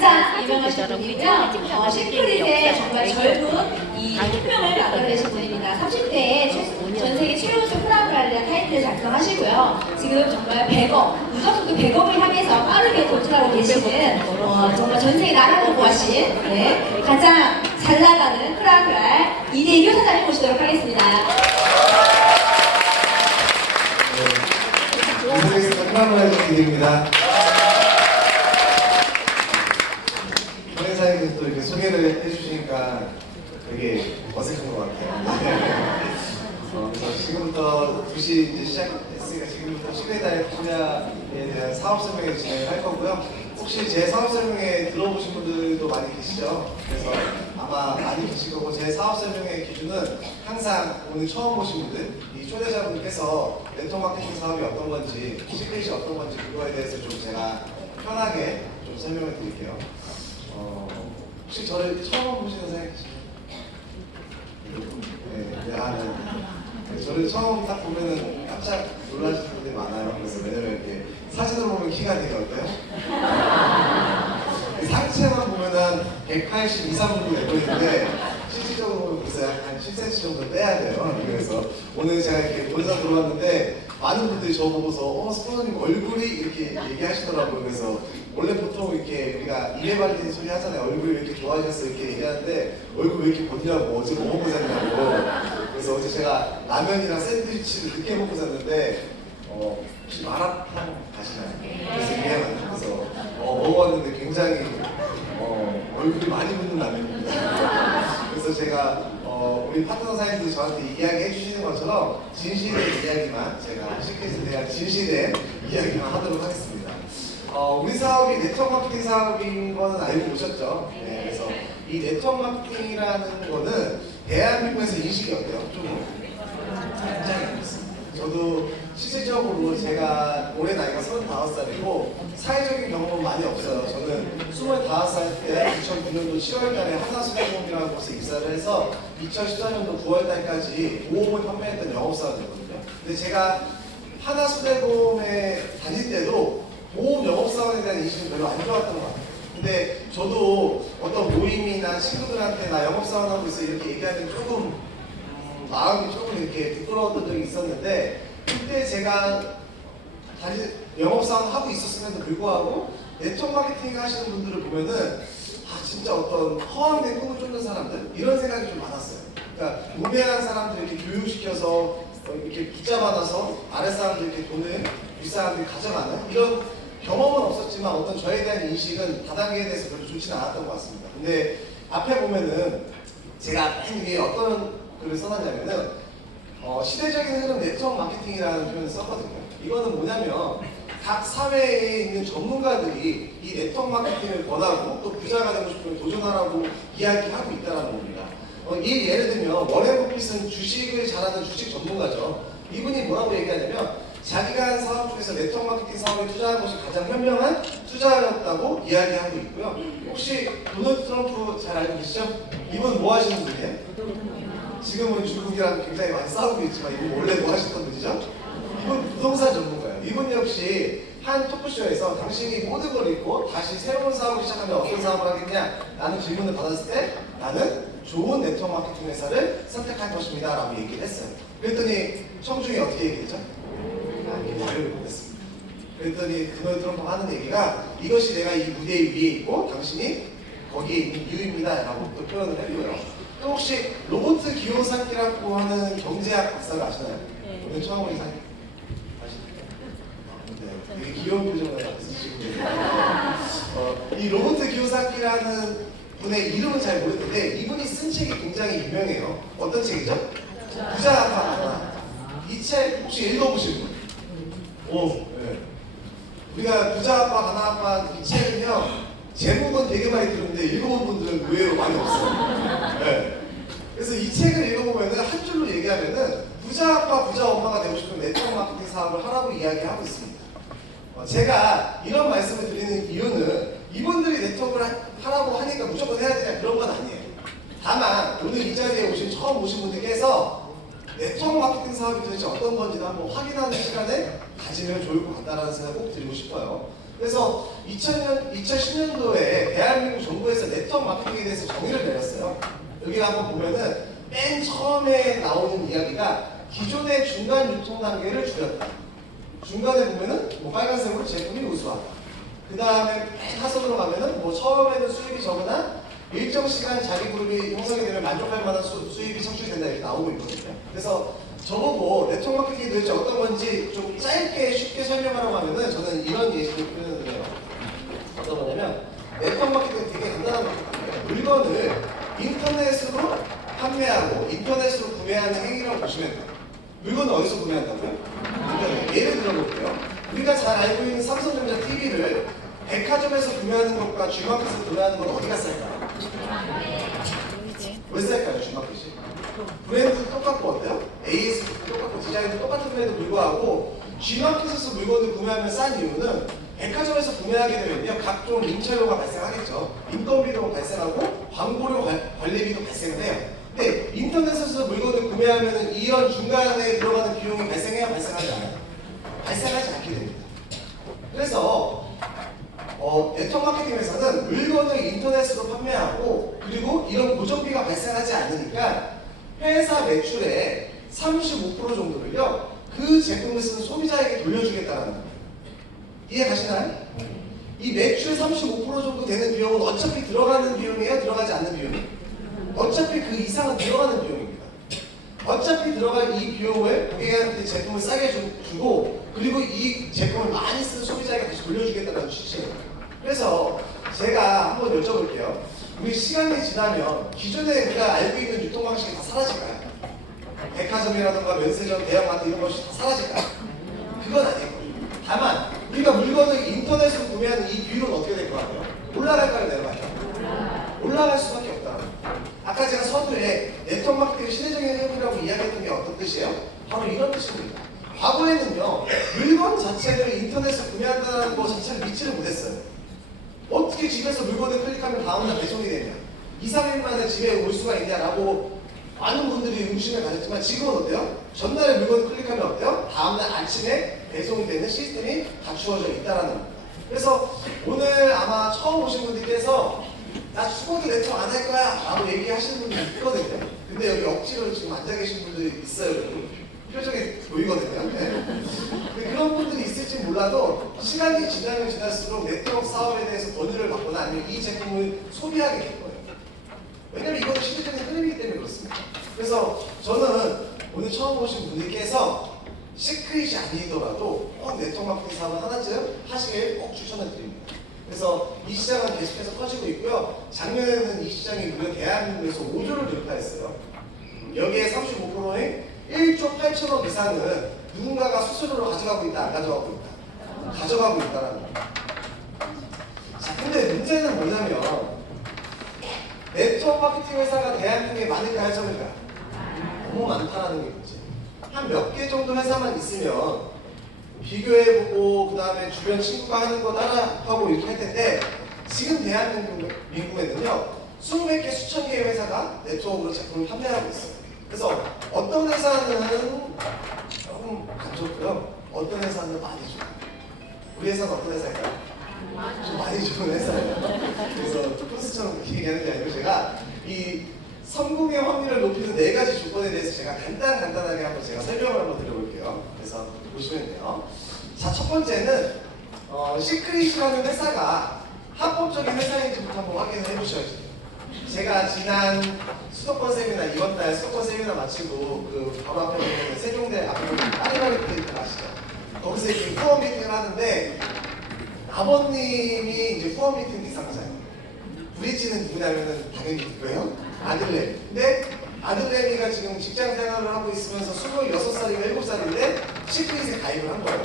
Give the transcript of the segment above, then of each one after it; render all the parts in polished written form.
가장 유명하신 분이고요. 시크릿의 정말 젊은 이 투명을 만들어내신 분입니다. 30대에 전 세계 최우수 프라그랄리아 타이틀을 작성하시고요. 지금 정말 100억, 누적수도 100억을 향해서 빠르게 도전하고 계시는 정말 전 세계 나라를 구하신 네, 가장 잘 나가는 프라그랄 이대규 사장님 모시도록 하겠습니다. 인터뷰에서 프라그랄 이대규입니다. 회사에서 또 이렇게 소개를 해주시니까 되게 어색한 것 같아요. 그래서 지금부터 2시 이제 시작했으니까 지금부터 시베다의 분야에 대한 사업 설명을 진행할 거고요. 혹시 제 사업 설명회 들어보신 분들도 많이 계시죠? 그래서 아마 많이 계실 거고, 제 사업 설명회 기준은 항상 오늘 처음 보신 분들, 이 초대자분께서 네트워크 마케팅 사업이 어떤 건지, 시크릿이 어떤 건지 그거에 대해서 좀 제가 편하게 좀 설명을 드릴게요. 혹시 저를 처음 보시는 사람이 계시나요? 네. 저를 처음 딱 보면은 깜짝 놀라시는 분들이 많아요. 그래서 왜냐면 이렇게 사진으로 보면 키가 되게 어때요? 상체만 보면 한 182, 3 정도 돼 보이는데 실질적으로 보세요. 한 10cm 정도 빼야 돼요. 그래서 오늘 제가 이렇게 본사 들어왔는데 많은 분들이 저 보고서 스포너님 얼굴이 이렇게 얘기하시더라고요. 그래서 원래 보통 이렇게 우리가 입에 발리는 소리 하잖아요. 얼굴이 왜 이렇게 좋아지셨어 이렇게 얘기하는데 얼굴 왜 이렇게 보냐고 어제 뭐 먹고 샀냐고. 그래서 어제 제가 라면이랑 샌드위치를 늦게 먹고 샀는데 혹시 마라탕 가시나요? 그래서 얘기해요. 그래서 먹어봤는데 굉장히 얼굴이 많이 붓는 라면입니다. 그래서 제가 우리 파트너 사장님들이 저한테 이야기해 주시는 것처럼 진실의 이야기만, 제가 시크릿에 대한 진실의 이야기만 하도록 하겠습니다. 우리 사업이 네트워크 마케팅 사업인 거는 알고 오셨죠? 네, 그래서 이 네트워크 마케팅이라는 거는 대한민국에서 인식이 어때요? 좀 굉장히 안 좋습니다. 저도 실질적으로 제가 올해 나이가 35살이고 사회적인 경험은 많이 없어요. 저는 25살 때 2009년도 7월 달에 하나수자공이라는 곳에 입사를 해서 2014년도 9월 달까지 보험을 판매했던 영업사원이었거든요. 근데 제가 하나수자공에 다닐 때도 보험 영업사원에 대한 인식은 별로 안 좋았던 것 같아요. 근데 저도 어떤 모임이나 친구들한테 나 영업사원 하고 있어 이렇게 얘기하면 조금 마음이 조금 이렇게 부끄러웠던 적이 있었는데, 그때 제가 다시 영업사원 하고 있었음에도 불구하고 네트워크 마케팅 하시는 분들을 보면은 진짜 어떤 허황된 꿈을 쫓는 사람들, 이런 생각이 좀 많았어요. 그러니까 우매한 사람들 이렇게 교육시켜서 이렇게 붙잡아놔서 아랫사람들 이렇게 돈을 윗사람들이 가져가는 이런 경험은 없었지만 어떤 저에 대한 인식은 다단계에 대해서 별로 좋지는 않았던 것 같습니다. 근데 앞에 보면은 제가 맨 위에 어떤 글을 써놨냐면은 시대적인 흐름 네트워크 마케팅이라는 표현을 썼거든요. 이거는 뭐냐면 각 사회에 있는 전문가들이 이 네트워크 마케팅을 권하고 또 부자가 되고 싶으면 도전하라고 이야기하고 있다는 겁니다. 이 예를 들면 워렌 버핏은 주식을 잘하는 주식 전문가죠. 이분이 뭐라고 얘기하냐면 자기가 한 사업 중에서 네트워크 마케팅 사업에 투자한 것이 가장 현명한 투자였다고 이야기하고 있고요. 혹시 도널드 트럼프 잘 알고 계시죠? 이분 뭐 하시는 분이에요? 지금은 중국이랑 굉장히 많이 싸우고 있지만 이분 원래 뭐 하셨던 분이죠? 이분 부동산 전문가예요. 이분 역시 한 토크쇼에서 당신이 모든 걸 잃고 다시 새로운 사업을 시작하면 어떤 사업을 하겠냐? 라는 질문을 받았을 때 나는 좋은 네트워크 마케팅 회사를 선택할 것입니다 라고 얘기를 했어요. 그랬더니 청중이 어떻게 얘기했죠? 말을 못했습니다. 그랬더니 도널드 트럼프 하는 얘기가 이것이 내가 이 무대 위에 있고 당신이 거기에 있는 이유입니다 라고 또 표현을 했고요. 또 혹시 로버트 기요사키라고 하는 경제학 박사를 아시나요? 네. 오늘 처음 온 이상 아시나요? 네, 되게 귀여운 표정을 갖고 있으시고 이 로버트 기요사키라는 분의 이름은 잘 모르는데 이분이 쓴 책이 굉장히 유명해요. 어떤 책이죠? 부자 아빠 하나. 이 책 혹시 읽어보신 분? 네. 우리가 부자 아빠 가난 아빠 이 책은요 제목은 되게 많이 들었는데 읽어본 분들은 의외로 많이 없어요. 네. 그래서 이 책을 읽어보면은 한 줄로 얘기하면은 부자 아빠 부자 엄마가 되고 싶은 네트워크 마케팅 사업을 하라고 이야기하고 있습니다. 제가 이런 말씀을 드리는 이유는 이분들이 네트워크를 하라고 하니까 무조건 해야 되냐 그런 건 아니에요. 다만 오늘 이 자리에 처음 오신 분들께서 네트워크 마케팅 사업이 도대체 어떤 건지를 한번 확인하는 시간을 가지면 좋을 것 같다는 생각을 꼭 드리고 싶어요. 그래서 2010년도에 대한민국 마케팅에 대해서 정의를 내렸어요. 여기 한번 보면은 맨 처음에 나오는 이야기가 기존의 중간 유통 단계를 줄였다. 중간에 보면은 뭐 빨간색으로 제품이 우수하다. 그 다음에 맨 하선으로 가면은 뭐 처음에는 수입이 적으나 일정 시간 자기 그룹이 형성이 되면 만족할 만한 수입이 창출된다 이렇게 나오고 있거든요. 그래서 저보고 네트워크 마케팅이 도대체 어떤 건지 좀 짧게 쉽게 설명하라고 하면은 저는 이런 예시를 표현을 해요. 어떤 거냐면 네트워크 마케팅은 되게 간단한 거거든요. 물건을 인터넷으로 판매하고 인터넷으로 구매하는 행위라고 보시면 돼요. 물건을 어디서 구매한다고요? 인터넷. 예를 들어볼게요. 우리가 잘 알고 있는 삼성전자 TV를 백화점에서 구매하는 것과 G마켓에서 구매하는 건 어디가 쌀까요? 왜 쌀까요? G마켓이? 브랜드도 똑같고 어때요? AS도 똑같고 디자인도 똑같음에도 불구하고 G마켓에서 물건을 구매하면 싼 이유는 백화점에서 구매하게 되면요 각종 임차료가 발생하겠죠. 인건비도 발생하고 광고료 관리비도 발생을 해요. 근데 인터넷에서 물건을 구매하면 이런 중간에 들어가는 비용이 발생해야 발생하지 않아요? 발생하지 않게 됩니다. 그래서 네트워크 마케팅 회사는 물건을 인터넷으로 판매하고 그리고 이런 고정비가 발생하지 않으니까 회사 매출의 35% 정도를요 그 제품을 쓰는 소비자에게 돌려주겠다는 거예요. 이해 가시나요? 이 매출의 35% 정도 되는 비용은 어차피 들어가는 비용이에요? 들어가지 않는 비용이에요? 어차피 그 이상은 들어가는 비용입니다. 어차피 들어갈 이 비용을 고객한테 제품을 싸게 주고 그리고 이 제품을 많이 쓰는 소비자에게 다시 돌려주겠다는 취지예요. 그래서 제가 한번 여쭤볼게요. 우리 시간이 지나면 기존에 우리가 알고 있는 유통 방식이 다 사라질까요? 백화점이라든가 면세점, 대형마트 이런 것이 다 사라질까요? 그건 아니에요. 다만 우리가 물건을 인터넷으로 구매하는 이 비율은 어떻게 될 것 같아요? 올라갈까요? 내려갈까요? 올라갈 수밖에 없다. 아까 제가 서두에 네트워크 마케팅의 시대적인 흐름이라고 이야기했던 게 어떤 뜻이에요? 바로 이런 뜻입니다. 과거에는요 물건 자체를 인터넷에서 구매한다는 것 자체를 믿지를 못했어요. 어떻게 집에서 물건을 클릭하면 다음날 배송이 되냐 2, 3일 만에 집에 올 수가 있냐라고 많은 분들이 의구심을 가졌지만 지금은 어때요? 전날에 물건을 클릭하면 어때요? 다음날 아침에 배송이 되는 시스템이 갖추어져 있다는 겁니다. 그래서 오늘 아마 처음 오신 분들께서 나 죽어도 네트워크 안 할 거야 라고 얘기하시는 분들이 있거든요. 근데 여기 억지로 지금 앉아 계신 분들이 있어요. 표정이 보이거든요. 네. 근데 그런 분들이 있을지 몰라도 시간이 지나면 지날수록 네트워크 사업에 대해서 권유를 받거나 아니면 이 제품을 소비하게 될 거예요. 왜냐면 이것도 시대적인 흐름이기 때문에 그렇습니다. 그래서 저는 오늘 처음 오신 분들께서 시크릿이 아니더라도 꼭 네트워크 마케팅 사업을 하나쯤 하시길 꼭 추천을 드립니다. 그래서 이 시장은 계속해서 커지고 있고요. 작년에는 이 시장이 무려 대한민국에서 5조를 돌파했어요. 여기에 35%의 1조 8천억 이상은 누군가가 수수료로 가져가고 있다, 안 가져가고 있다? 가져가고 있다라는 겁니다. 자, 근데 문제는 뭐냐면 네트워크 마케팅 회사가 대한민국에 많을까요, 적을까요? 너무 많다라는 게 문제예요. 한 몇 개 정도 회사만 있으면 비교해보고 그 다음에 주변 친구가 하는 거 따라하고 이렇게 할 텐데 지금 대한민국에는요 20몇 개, 수천 개의 회사가 네트워크로 제품을 판매하고 있어요. 그래서 어떤 회사는 조금 안 좋고요. 어떤 회사는 많이 좋아요. 우리 회사는 어떤 회사일까요? 좀 많이 좋은 회사예요. 그래서 토스처럼 그렇게 얘기하는 게 아니고 제가 이 성공의 확률을 높이는 4가지 조건에 대해서 제가 간단하게 한번 제가 설명을 한번 드려볼게요. 그래서 보시면 돼요. 자, 첫 번째는 시크릿이라는 회사가 합법적인 회사인지부터 한번 확인을 해보셔야죠. 제가 지난 수도권 세미나 이번 달 수도권 세미나 마치고 그 바로 앞에 보면 세종대 앞에 보면 파리바게트 아시죠? 거기서 이렇게 후원 미팅을 하는데 아버님이 이제 후원 미팅 대상자예요. 브릿지는 누구냐면은 당연히 누구예요? 아들내미. 근데 아들내미가 지금 직장 생활을 하고 있으면서 26살인가 7살인데 시크릿에 가입을 한 거예요.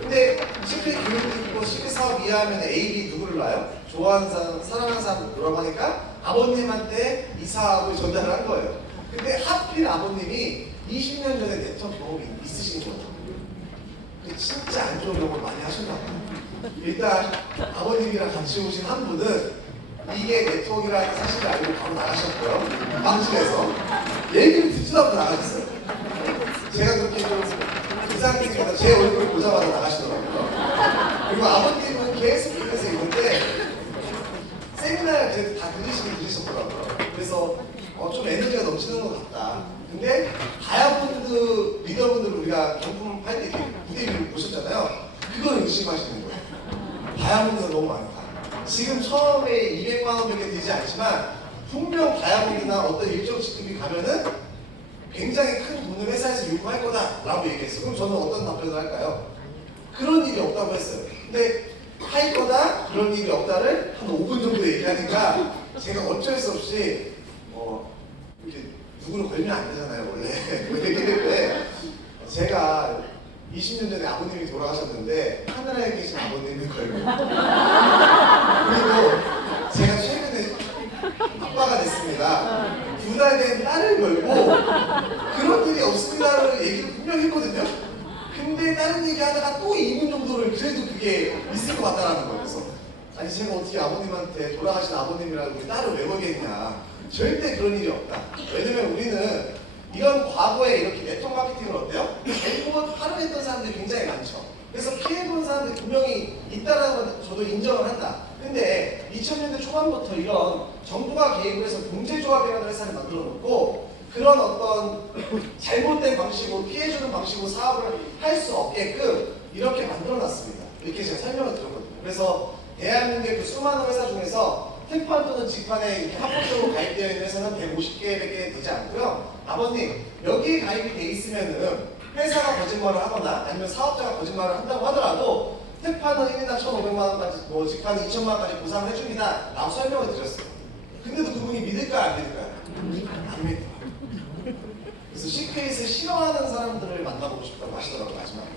근데 시크릿 교육도 있고 시크릿 사업 이해하면 A, B 누구를 놔요? 좋아하는 사람, 사랑하는 사람 누구라고 하니까 아버님한테 이 사업을 전달을 한 거예요. 근데 하필 아버님이 20년 전에 네트워크 경험이 있으신 거예요. 진짜 안 좋은 경험을 많이 하셨나 봐요. 일단 아버님이랑 같이 오신 한 분은 이게 네트워크라는 사실을 알고 바로 나가셨고요. 방송에서 얘기를 듣지도 않고 나가셨어요. 제가 그렇게 좀 이상하게 제 얼굴을 보자마자 나가시더라고요. 그리고 아버님은 계속 입에서 있는데 세미나를 그래도 다 들으시긴 지금 처음에 200만 원밖에 되지 않지만 분명 다이아몬드나 어떤 일정 직급이 가면은 굉장히 큰 돈을 회사에서 요구할 거다라고 얘기했어요. 그럼 저는 어떤 답변을 할까요? 그런 일이 없다고 했어요. 근데 할 거다, 그런 일이 없다를 한 5분 정도 얘기하니까 제가 어쩔 수 없이 이렇게 누구를 걸면 안 되잖아요, 원래. 그 얘기를 했는데 제가 20년 전에 아버님이 돌아가셨는데 하늘에 계신 아버님을 걸고 그리고 제가 최근에 아빠가 됐습니다. 2달 된 딸을 걸고 그런 일이 없습니다라는 얘기를 분명히 했거든요. 근데 다른 얘기 하다가 또 2분 정도를 그래도 그게 있을 것 같다라는 거예요. 그래서 아니 제가 어떻게 아버님한테 돌아가신 아버님이라고 우리 딸을 왜 걸겠냐. 절대 그런 일이 없다. 왜냐면 우리는 이런 과거에 이렇게 네트워크 마케팅을 어때요? 잘못 활용했던 사람들이 굉장히 많죠. 그래서 피해본 사람들이 분명히 있다는 건 저도 인정을 한다. 근데 2000년대 초반부터 이런 정부가 개입을 해서 경제조합이라는 회사를 만들어 놓고 그런 어떤 잘못된 방식으로 피해주는 방식으로 사업을 할 수 없게끔 이렇게 만들어 놨습니다. 이렇게 제가 설명을 드렸거든요. 그래서 대한민국의 그 수많은 회사 중에서 특판 또는 직판에 이렇게 합법적으로 가입되어 있는 회사는 150개밖에 되지 않고요. 아버님, 여기에 가입이 돼 있으면은 회사가 거짓말을 하거나 아니면 사업자가 거짓말을 한다고 하더라도 특판은 1인당 1,500만 원까지, 직판은 2,000만 원까지 보상을 해줍니다. 라고 설명을 드렸어요. 근데도 그분이 믿을까요? 안 믿을까요? 안 믿더라고요. 그래서 시크릿을 싫어하는 사람들을 만나보고 싶다고 하시더라고요, 마지막에.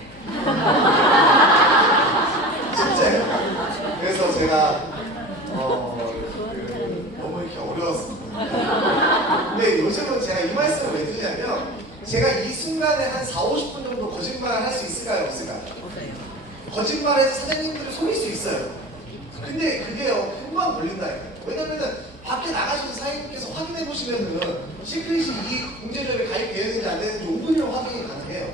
진짜요. 그래서 제가 너무 이렇게 어려웠습니다. 근데 요즘은 제가 이 말씀을 왜 드리냐면 제가 이 순간에 한 4, 50분 정도 거짓말을 할 수 있을까요? 없을까요? 거짓말해서 사장님들을 속일 수 있어요. 근데 그게요, 금방 걸린다니까요. 왜냐면은 밖에 나가셔서 사장님께서 확인해 보시면은 시크릿이 이 공제조합에 가입되어 있는지 안 되는지 5분이면 확인이 가능해요.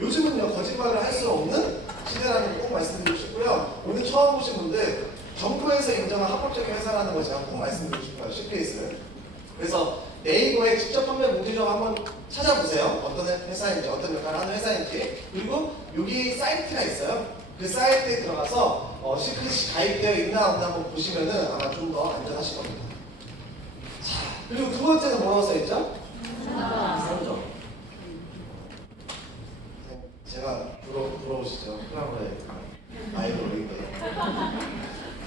요즘은요, 거짓말을 할 수 없는 시대라는 거 꼭 말씀드리고 싶고요. 오늘 처음 보신 분들 정부에서 인정한 합법적인 회사라는 거 제가 꼭 말씀드리고 싶어요. 시크릿을. 그래서 네이버에 직접 판매 공제조합 한번 찾아보세요. 어떤 회사인지, 어떤 역할을 하는 회사인지. 그리고 여기 사이트가 있어요. 그 사이트에 들어가서 시크릿이 가입되어 있나 없나 한번 보시면은 아마 좀 더 안전하실 겁니다. 자, 그리고 두 번째는 뭐라고 써있죠? 상점. 제가 부러우시죠? 프라모의 아이돌인데.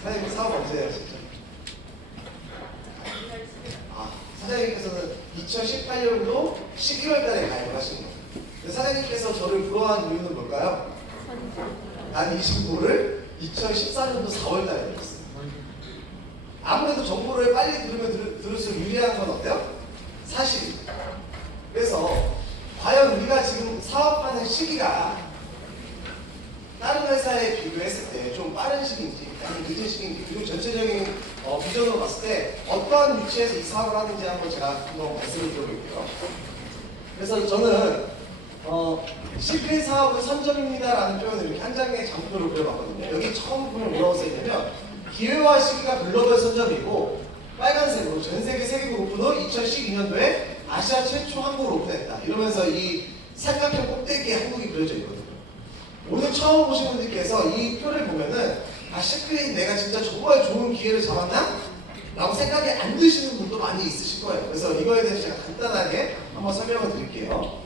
사장님 사업 언제 하시죠? 사장님께서는 2018년도 11월 달에 가입을 하신 거예요. 근데 사장님께서 저를 부러워하는 이유는 뭘까요? 난 이 신고를 2014년도 4월 달에 들었어요. 아무래도 정보를 빨리 들으면 들을수록 유리한 건 어때요? 사실입니다. 그래서 과연 우리가 지금 사업하는 시기가 다른 회사에 비교했을 때 좀 빠른 시기인지 아니면 늦은 시기인지 그리고 전체적인 비전으로 봤을 때 어떠한 위치에서 이 사업을 하는지 한번 제가 한번 말씀을 드려볼게요. 그래서 저는 시크릿 사업은 선점입니다라는 표현을 이렇게 한 장의 장표로 그려봤거든요. 여기 처음 보면 뭐라고 써있냐면 기회와 시기가 글로벌 선점이고 빨간색으로 전 세계 세계국 오픈후 2012년도에 아시아 최초 한국을 오픈했다. 이러면서 이 삼각형 꼭대기에 한국이 그려져 있거든요. 오늘 처음 보신 분들께서 이 표를 보면은 시크릿 내가 진짜 정말 좋은 기회를 잡았나? 라고 생각이 안 드시는 분도 많이 있으실 거예요. 그래서 이거에 대해서 제가 간단하게 한번 설명을 드릴게요.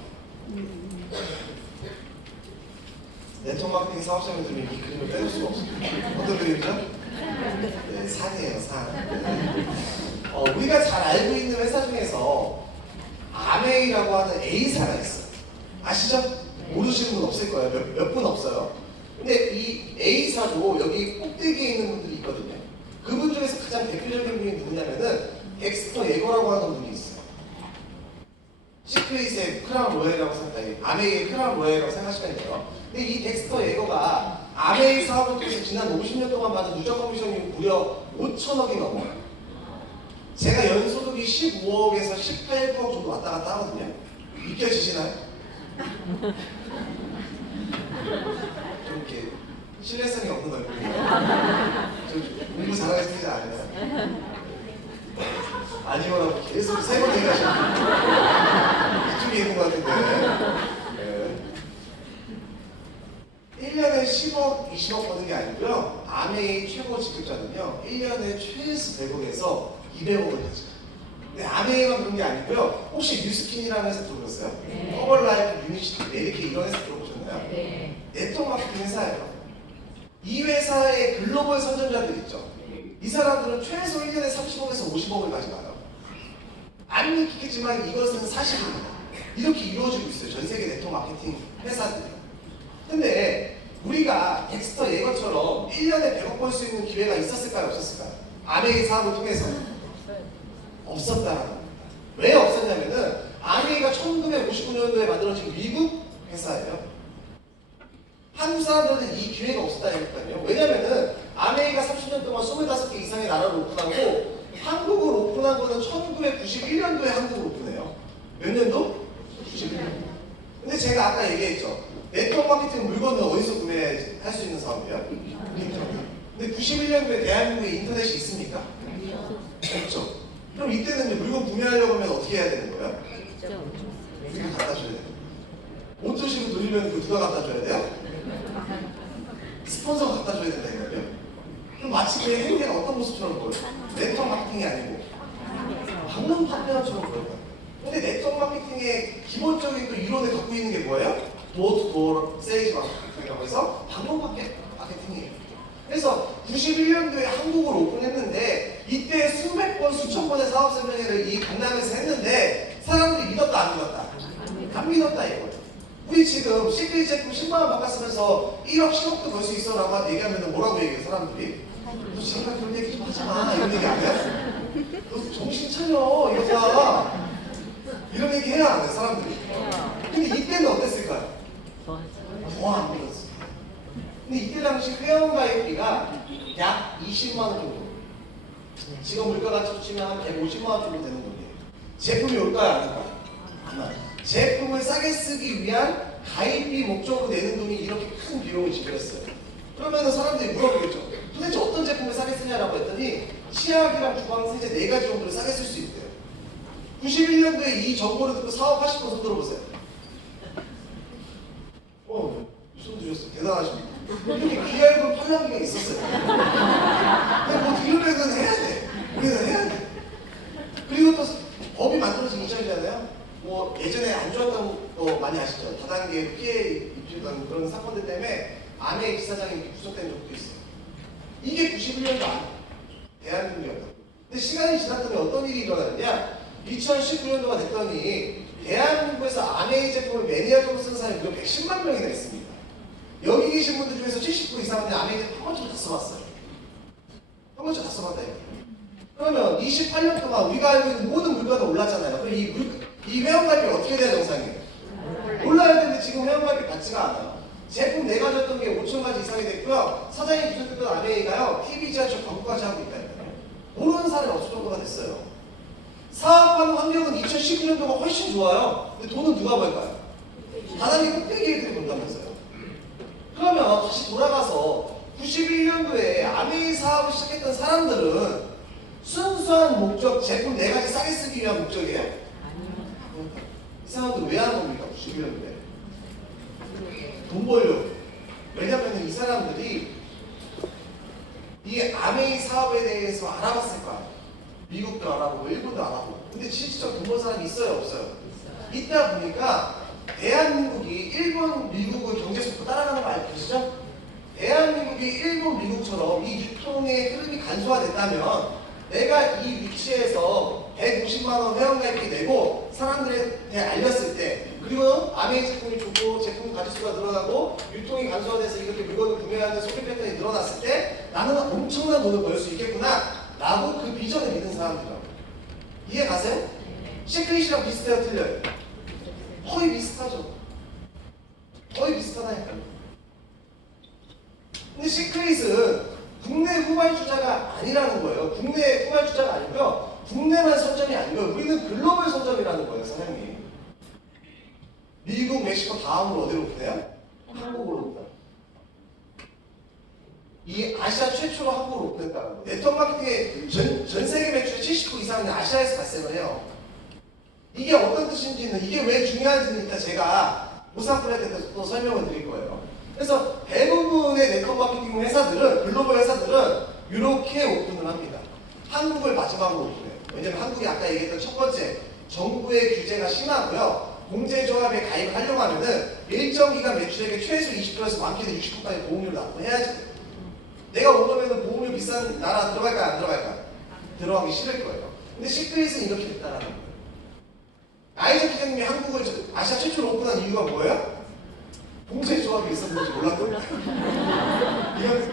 네트워크 마케팅 사업자분들이 이 그림을 빼놓을 수가 없습니다. 어떤 그림이죠? 네, 산이에요, 산. 우리가 잘 알고 있는 회사 중에서 아메이라고 하는 A사가 있어요. 아시죠? 모르시는 분 없을 거예요. 몇 분 없어요. 근데 이 A사도 여기 꼭대기에 있는 분들이 있거든요. 그분 중에서 가장 대표적인 분이 누구냐면은 덱스터 예거라고 하는 분이 있어요. 시크릿의 크라운 로얄이라고 생각해요. 아메이의 크라운 로얄이라고 생각하시면 돼요. 근데 이 덱스터 예거가 아메이 사업을 통해서 지난 50년 동안 받은 누적 커미션이 무려 5천억이 넘어요. 제가 연소득이 15억에서 18, 9억 정도 왔다 갔다 하거든요. 믿겨지시나요? 좀 이렇게 신뢰성이 없는 얼굴이에요. 좀 공부 잘하게 생기지 않아요? 아니요라고 계속 3번 얘기하시는 이쪽에 있는 것 같은데. 1년에 10억, 20억 버는 게 아니고요. 아메이 최고 직급자는요 1년에 최소 100억에서 200억을 가져요. 근데 아메이만 그런 게 아니고요. 혹시 뉴스킨이라는 회사 들어보셨어요? 커버라이프, 유니시티, 메리케 이런 회사 들어보셨나요? 네트워크 마케팅 회사예요. 이 회사의 글로벌 선전자들 있죠. 이 사람들은 최소 1년에 30억에서 50억을 가져가요. 안 믿기겠지만 이것은 사실입니다. 이렇게 이루어지고 있어요. 전 세계 네트워크 마케팅 회사들이. 근데 우리가 덱스터 예거처럼 1년에 100억 벌 수 있는 기회가 있었을까요? 없었을까요? 아메이 사업을 통해서 없었다는 겁니다. 왜 없었냐면은 아메이가 1959년도에 만들어진 미국 회사예요. 한국 사람들은 이 기회가 없었다니까요. 왜냐면은 아메이가 30년 동안 25개 이상의 나라를 오픈하고 한국을 오픈한 거는 1991년도에 한국을 오픈해요. 몇 년도? 91년도. 근데 제가 아까 얘기했죠. 네트워크 마케팅 물건은 어디서 구매할 수 있는 사업이에요? 인터넷. 근데 91년도에 대한민국에 인터넷이 있습니까? 없죠. 그럼 이때는 물건 구매하려고 하면 어떻게 해야 되는 거예요? 누가 갖다 줘야 돼요. 오토식으로 돌리면 그 누가 갖다 줘야 돼요? 스폰서가 갖다 줘야 된다 이거예요. 그럼 마치 그 행위가 어떤 모습처럼 보여요? 네트워크 마케팅이 아니고 방문 파트너처럼 보여요. 근데 네트워크 마케팅의 기본적인 그 이론을 갖고 있는 게 뭐예요? 도어투도어 세일즈 마케팅이라고 해서 방문 마케팅이에요. 그래서 91년도에 한국을 오픈했는데 이때 수백 번, 수천 번의 사업 설명회를 이 강남에서 했는데 사람들이 믿었다 안 믿었다? 안 믿었다 이거예요. 우리 지금 시크릿 제품 10만원 바꿨으면서 1억, 10억도 벌 수 있어 라고 얘기하면 뭐라고 얘기해요 사람들이? 너 제발 그런 얘기 좀 하지 마 이런 얘기 안 해요? 너 정신 차려 여자 이런 얘기 해야 안 해 사람들이. 근데 이때는 어땠을까요? 더 안 믿었어. 근데 이때 당시 회원가입비가 약 20만원 정도. 지금 물가가 치면 한 150만원 정도 되는 돈이에요. 제품이 올까요 안 올까요? 안 와요. 제품을 싸게 쓰기 위한 가입비 목적으로 내는 돈이 이렇게 큰 비용을 지불했어요. 그러면 사람들이 물어보겠죠. 도대체 어떤 제품을 싸게 쓰냐라고 했더니 치약이랑 주방세제 4가지 정도를 싸게 쓸 수 있대요. 91년도에 이 정보를 듣고 사업하실 분 손 들어보세요. 손 드셨어요. 대단하십니다. 이렇게 귀할분 팔랑기가 있었어요. 근데 뭐 이러면은 해야 돼. 우리는 해야 돼. 그리고 또 법이 만들어진 2000년이잖아요. 뭐 예전에 안 좋았던 거 많이 아시죠? 다단계 피해 입히던 그런 사건들 때문에 아메이 지사장이 구속된 적도 있어요. 이게 91년도 대한민국이었다고. 근데 시간이 지났더니 어떤 일이 일어났냐? 2019년도가 됐더니 대한민국에서 아메이 제품을 매니아적으로 쓰는 사람이 무려 110만 명이나 있습니다. 여기 계신 분들 중에서 70% 이상은 아메이 제품 한 번쯤 다 써봤어요. 한 번쯤 다 써봤다 이거. 그러면 28년 동안 우리가 알고 있는 모든 물가가 올랐잖아요. 그럼 이 회원가입이 어떻게 돼야 정상이에요? 올라야 되는데 지금 회원가입이 받지가 않아요. 제품 내가졌던 게 5천 가지 이상이 됐고요. 사장이 부탁했던 아메이가요. TV 지하철 광고까지 하고 있다니까요. 모르는 사람이 없을 정도가 됐어요. 사업하는 환경은 2019년도가 훨씬 좋아요. 근데 돈은 누가 벌까요? 다단계 꼭대기 애들이 본다면서요. 그러면 다시 돌아가서 91년도에 아메이 사업을 시작했던 사람들은 순수한 목적, 제품 4가지 싸게 쓰기 위한 목적이에요? 아니요. 이 사람들 왜 하는 겁니까? 91년도에? 돈 벌려고. 왜냐면 이 사람들이 이 아메이 사업에 대해서 알아봤을 거야. 미국도 알아보고 일본도 알아보고. 근데 실질적으로 돈 버는 사람이 있어요? 없어요? 있다 보니까 대한민국이 일본, 미국의 경제 속도 따라가는 거 알고 계시죠? 대한민국이 일본, 미국처럼 이 유통의 흐름이 간소화됐다면 내가 이 위치에서 150만원 회원가입비 내고 사람들한테 알렸을 때 그리고 아메이 제품이 좋고 제품 가짓수가 늘어나고 유통이 간소화돼서 이렇게 물건을 구매하는 소비 패턴이 늘어났을 때 나는 엄청난 돈을 벌 수 있겠구나 라고 그 비전을 믿는 사람들이라고. 이해 가세요? 시크릿이랑 비슷해요? 틀려요? 거의 비슷하죠. 거의 비슷하다니까요. 근데 시크릿은 국내 후발주자가 아니라는 거예요. 국내 후발주자가 아니고요. 국내만 선점이 아니고요. 우리는 글로벌 선점이라는 거예요, 사장님. 미국, 멕시코 다음으로 어디로 오픈해요? 한국으로 오픈. 이 아시아 최초로 한국으로 오픈했다는 거예요. 네트워크 마케팅의 전 세계 매출의 70% 이상은 아시아에서 발생을 해요. 이게 어떤 뜻인지는, 이게 왜 중요한지는 일단 제가 무상플랫에서 또 설명을 드릴 거예요. 그래서 대부분의 네트워크 마케팅 회사들은, 글로벌 회사들은 이렇게 오픈을 합니다. 한국을 마지막으로 오픈해요. 왜냐면 한국이 아까 얘기했던 첫 번째, 정부의 규제가 심하고요. 공제조합에 가입을 하려고 하면은 일정 기간 매출액의 최소 20%에서 많게는 60%까지 보험료를 납부해야지 돼요. 내가 원하면 보험료 비싼 나라 들어갈까 안 들어갈까? 들어가기 싫을 거예요. 근데 시크릿은 이렇게 됐다라는 거예요. 아이작 기자님이 한국을 아시아 최초로 오픈한 이유가 뭐예요? 공제조합이 있었는지 몰랐던 거예요.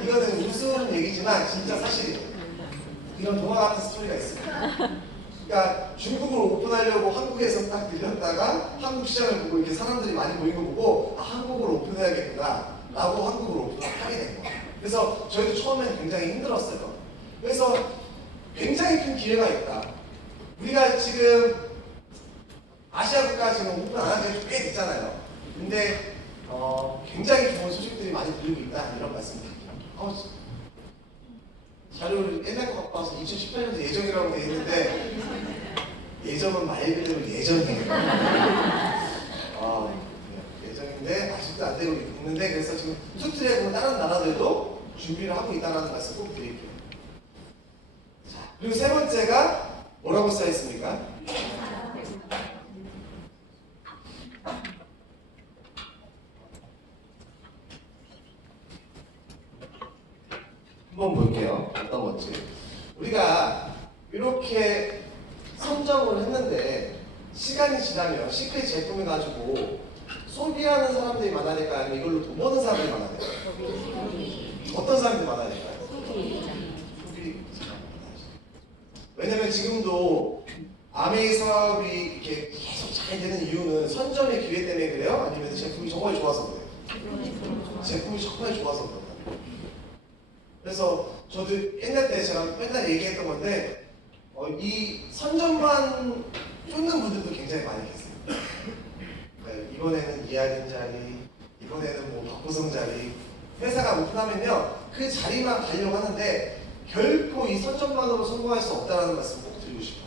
이거는 우스운 얘기지만 진짜 사실이에요. 이런 동화 같은 스토리가 있어요. 그러니까 중국으로 오픈하려고 한국에서 딱 들렸다가 한국 시장을 보고 이렇게 사람들이 많이 모인 거 보고 아, 한국으로 오픈해야겠구나 라고 한국으로 오픈하게 된 거예요. 그래서 저희도 처음에는 굉장히 힘들었어요. 그래서 굉장히 큰 기회가 있다. 우리가 지금 아시아 국가 지금 오픈 안 한 지 꽤 됐잖아요. 근데 굉장히 좋은 소식들이 많이 들리고 있다 이런 말씀드립니다. 자료를 옛날 거 갖고 와서 2018년도 예정이라고 돼 있는데 예정은 말 그대로 예정이에요. 예정인데 아직도 안 되고 있는데 그래서 지금 투트랙 보면 다른 나라들도 준비를 하고 있다는 말씀 꼭 드릴게요. 자, 그리고 세 번째가 뭐라고 써 있습니까? 한번 볼게요. 어떤 건지. 우리가 이렇게 선정을 했는데 시간이 지나면 시크릿 제품을 가지고 소비하는 사람들이 많아야 될까요? 아니면 이걸로 돈 버는 사람들이 많아야 될까요? 어떤 사람들이 많아야 될까요? 소비. 왜냐면 지금도 아메이 사업이 이렇게 계속 잘 되는 이유는 선점의 기회 때문에 그래요? 아니면 제품이 정말 좋아서 그래요? 제품이 정말 좋아서 그래요. 그래서 저도 옛날 때 제가 맨날 얘기했던 건데 이 선점만 쫓는 분들도 굉장히 많이 계세요. 네, 이번에는 이하린 자리, 이번에는 뭐 박보성 자리 회사가 오픈하면요 그 자리만 가려고 하는데 결코 이 선점만으로 성공할 수 없다는 말씀 꼭 드리고 싶어요.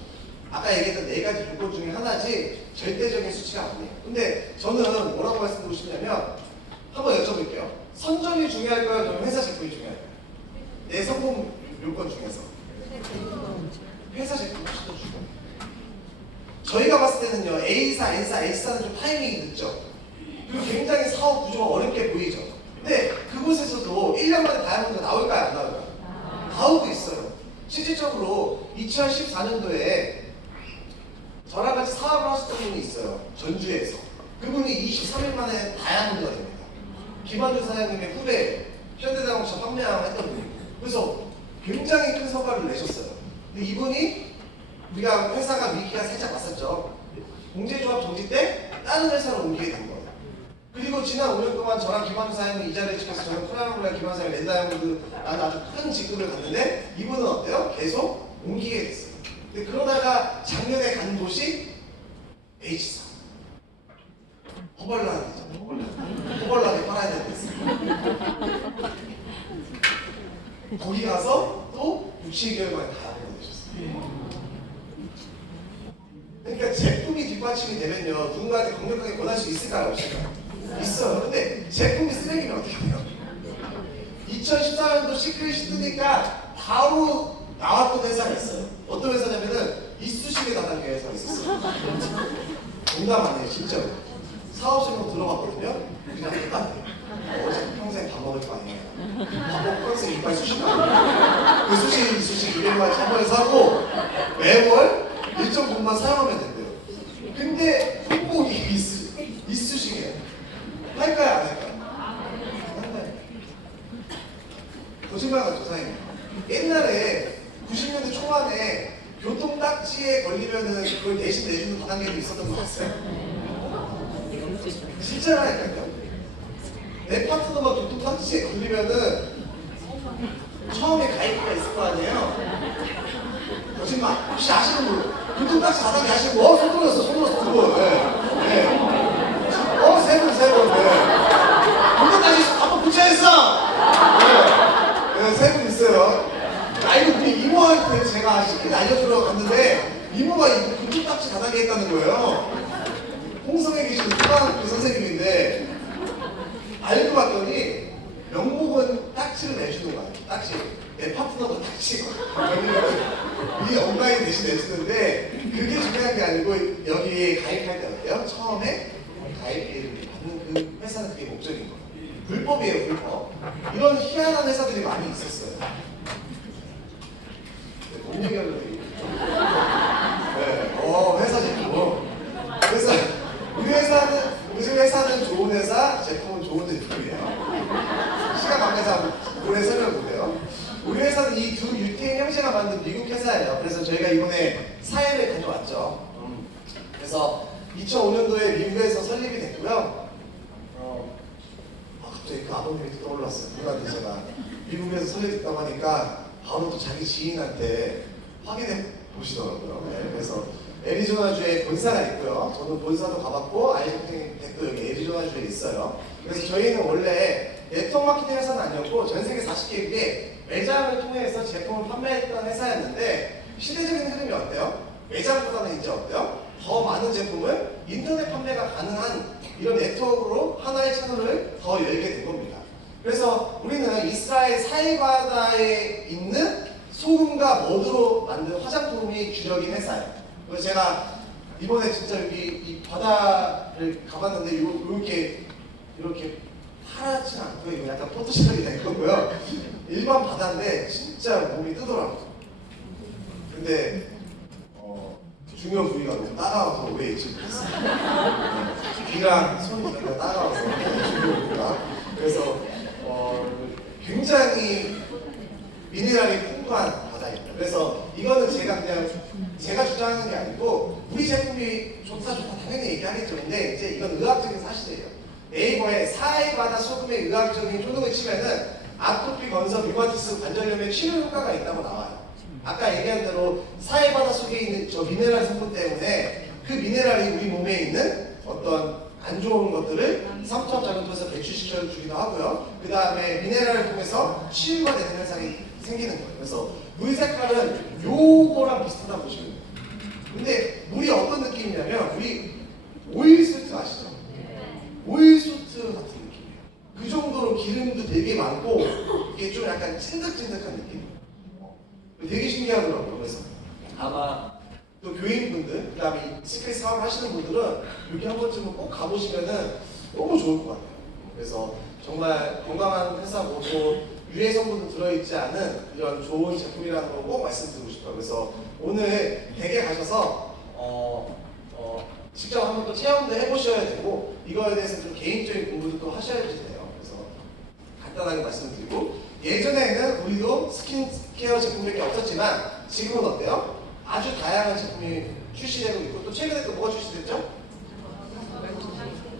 아까 얘기했던 4가지 요건 중에 하나지 절대적인 수치가 아니에요. 근데 저는 뭐라고 말씀드리고 싶냐면 한번 여쭤볼게요. 선점이 중요할까요? 아니면 회사 제품이 중요할까요? 내 성공 요건 중에서 회사 제품 훨씬 더 중요해요. 저희가 봤을 때는요 A사, N사, S사는 좀 타이밍이 늦죠. 그리고 굉장히 사업 구조가 어렵게 보이죠. 근데 그곳에서도 1년 만에 다이아몬드가 나올까요? 안 나올까요? 나오고 있어요. 실질적으로 2014년도에 저랑 같이 사업을 하셨던 분이 있어요. 전주에서. 그분이 23일 만에 다이아몬드가 됩니다. 김한준 사장님의 후배 현대자동차 판매했던 분이고 그래서 굉장히 큰 성과를 내셨어요. 근데 이분이 우리가 회사가 위기가 살짝 왔었죠. 공제조합 정지 때 다른 회사로 옮기게 된 거예요. 그리고 지난 5년 동안 저랑 김한준 사장님이 이 자리에 지켜서 저는 프라이머블라 김한준 사장님 랜다이아몬드라는 아주 큰 직급을 갔는데 이분은 어때요? 계속 옮기게 됐어요. 근데 그러다가 작년에 간 곳이 H사. 허벌나게 되죠. 허벌나게 팔아야 되겠어요. 거기 가서 또 6, 7개월 만에 다 되셨어요. 그러니까 제품이 뒷받침이 되면요 누군가한테 강력하게 권할 수 있을까요? 없을까요? 있어요. 근데 제품이 쓰레기면 어떻게 돼요? 2014년도 시크릿이 뜨니까 바로 나왔던 회사가 있어요. 어떤 회사냐면은 이쑤시개 다단계 회사가 있었어요. 농담 아니에요 진짜로. 사업실로 들어갔거든요. 그냥 똑같아요. 어차피 평생 밥 먹을 거 아니에요. 밥 먹고 평생 이빨 쑤시면 그 이쑤시개 200만원치 한 번에 사고 매월 일정 부분만 사용하면 된대요. 근데 홍보기 이쑤시개 할까요 안 할까요? 한다요. 거짓말 같죠 사장님. 옛날에 90년대 초반에 교통딱지에 걸리면은 그걸 대신 내주는 다단계도 있었던 거 같아요. 실제라니까요. 내 파트너가 교통딱지에 걸리면은 처음에 가입비가 있을 거 아니에요? 거짓말. 혹시 아시는 분? 교통딱지 다단계 아시는 분? 손 들었어, 손 들었어, 두 분. 네. 세 분. 교통딱지 한번 붙여했어! 네, 세 분 있어요. 이거 우리 이모한테 제가 시크릿 알려주러 갔는데 이모가 이 교통딱지 다단계 했다는 거예요. 홍성에 계시는 초등학교 선생님인데 알고 봤더니 명목은 딱지를 내주는 거야. 딱지. 내 파트너도 딱지. 이 온라인 대신 내주는데 그게 중요한 게 아니고 여기 가입할 때 어때요? 처음에 가입비를 받는 그 회사는 그게 목적인 거예요. 불법이에요, 불법. 이런 희한한 회사들이 많이 있었어요. 돈 얘기하려고 네, 회사 제품. 그래서 우리 회사는 좋은 회사, 제품은 좋은 제품이에요. 시간 관계상 오래 설명 못해요. 우리 회사는 이 두 유태인 형제가 만든 미국 회사예요. 그래서 저희가 이번에 사회를 다녀왔죠. 그래서 2005년도에 미국에서 설립이 됐고요. 갑자기 그 아버님이 또 떠올랐어요. 누나한테 제가 미국에서 설립됐다고 하니까 바로 또 자기 지인한테 확인해 보시더라고요. 네, 그래서 애리조나주에 본사가 있고요. 저는 본사도 가봤고 아이쇼핑도 여기 애리조나주에 있어요. 그래서 저희는 원래 네트워크 마케팅 회사는 아니었고 전 세계 40개국에 매장을 통해서 제품을 판매했던 회사였는데 시대적인 흐름이 어때요? 매장보다는 이제 어때요? 더 많은 제품을 인터넷 판매가 가능한 이런 네트워크로 하나의 채널을 더 열게 된 겁니다. 그래서 우리는 이스라엘 사해바다에 있는 소금과 머드로 만든 화장품이 주력인 회사예요. 그래서 제가 이번에 진짜 여기 이 바다를 가봤는데 이렇게 파랗진 않고요. 이거 약간 포토샵이 된 거고요. 일반 바다인데 진짜 몸이 뜨더라고요. 근데 중요 부위가 너무 따가워서 오래 있지 못했어요. 귀랑 손이 다 따가워서 중요 부위가. 그래서 굉장히 미네랄이 풍부한 바다입니다. 그래서 이거는 제가 주장하는 게 아니고 우리 제품이 좋다 당연히 얘기하겠죠. 근데 이제 이건 의학적인 사실이에요. 네이버에 사해바다 소금의 의학적인 효능을 치면은 아토피, 건선, 류마티스, 관절염의 치료 효과가 있다고 나와요. 아까 얘기한 대로 사해바다 속에 있는 저 미네랄 성분 때문에 그 미네랄이 우리 몸에 있는 어떤 안 좋은 것들을 삼투압작용을 통해서 배출시켜 주기도 하고요. 그 다음에 미네랄을 통해서 치유가 되는 현상이 생기는 거예요. 그래서 물 색깔은 요거랑 비슷하다고 보시면 돼요. 근데 물이 어떤 느낌이냐면 우리 오일소트 아시죠? 오일소트 같은 느낌이에요. 그 정도로 기름도 되게 많고 이게 좀 약간 찐득찐득한 느낌. 되게 신기하더라고요. 그래서 아마 또 교인분들, 그 다음에 시크릿 사업을 하시는 분들은 여기 한 번쯤은 꼭 가보시면은 너무 좋을 것 같아요. 그래서 정말 건강한 회사고 또 유해 성분도 들어있지 않은 이런 좋은 제품이라는 거 꼭 말씀드리고 싶어요. 그래서 오늘 댁에 가셔서 직접 한번 또 체험도 해보셔야 되고 이거에 대해서 좀 개인적인 공부도 또 하셔야 돼요. 그래서 간단하게 말씀드리고 예전에는 우리도 스킨케어 제품밖에 없었지만 지금은 어때요? 아주 다양한 제품이 출시되고 있고 또 최근에 또 뭐가 출시됐죠?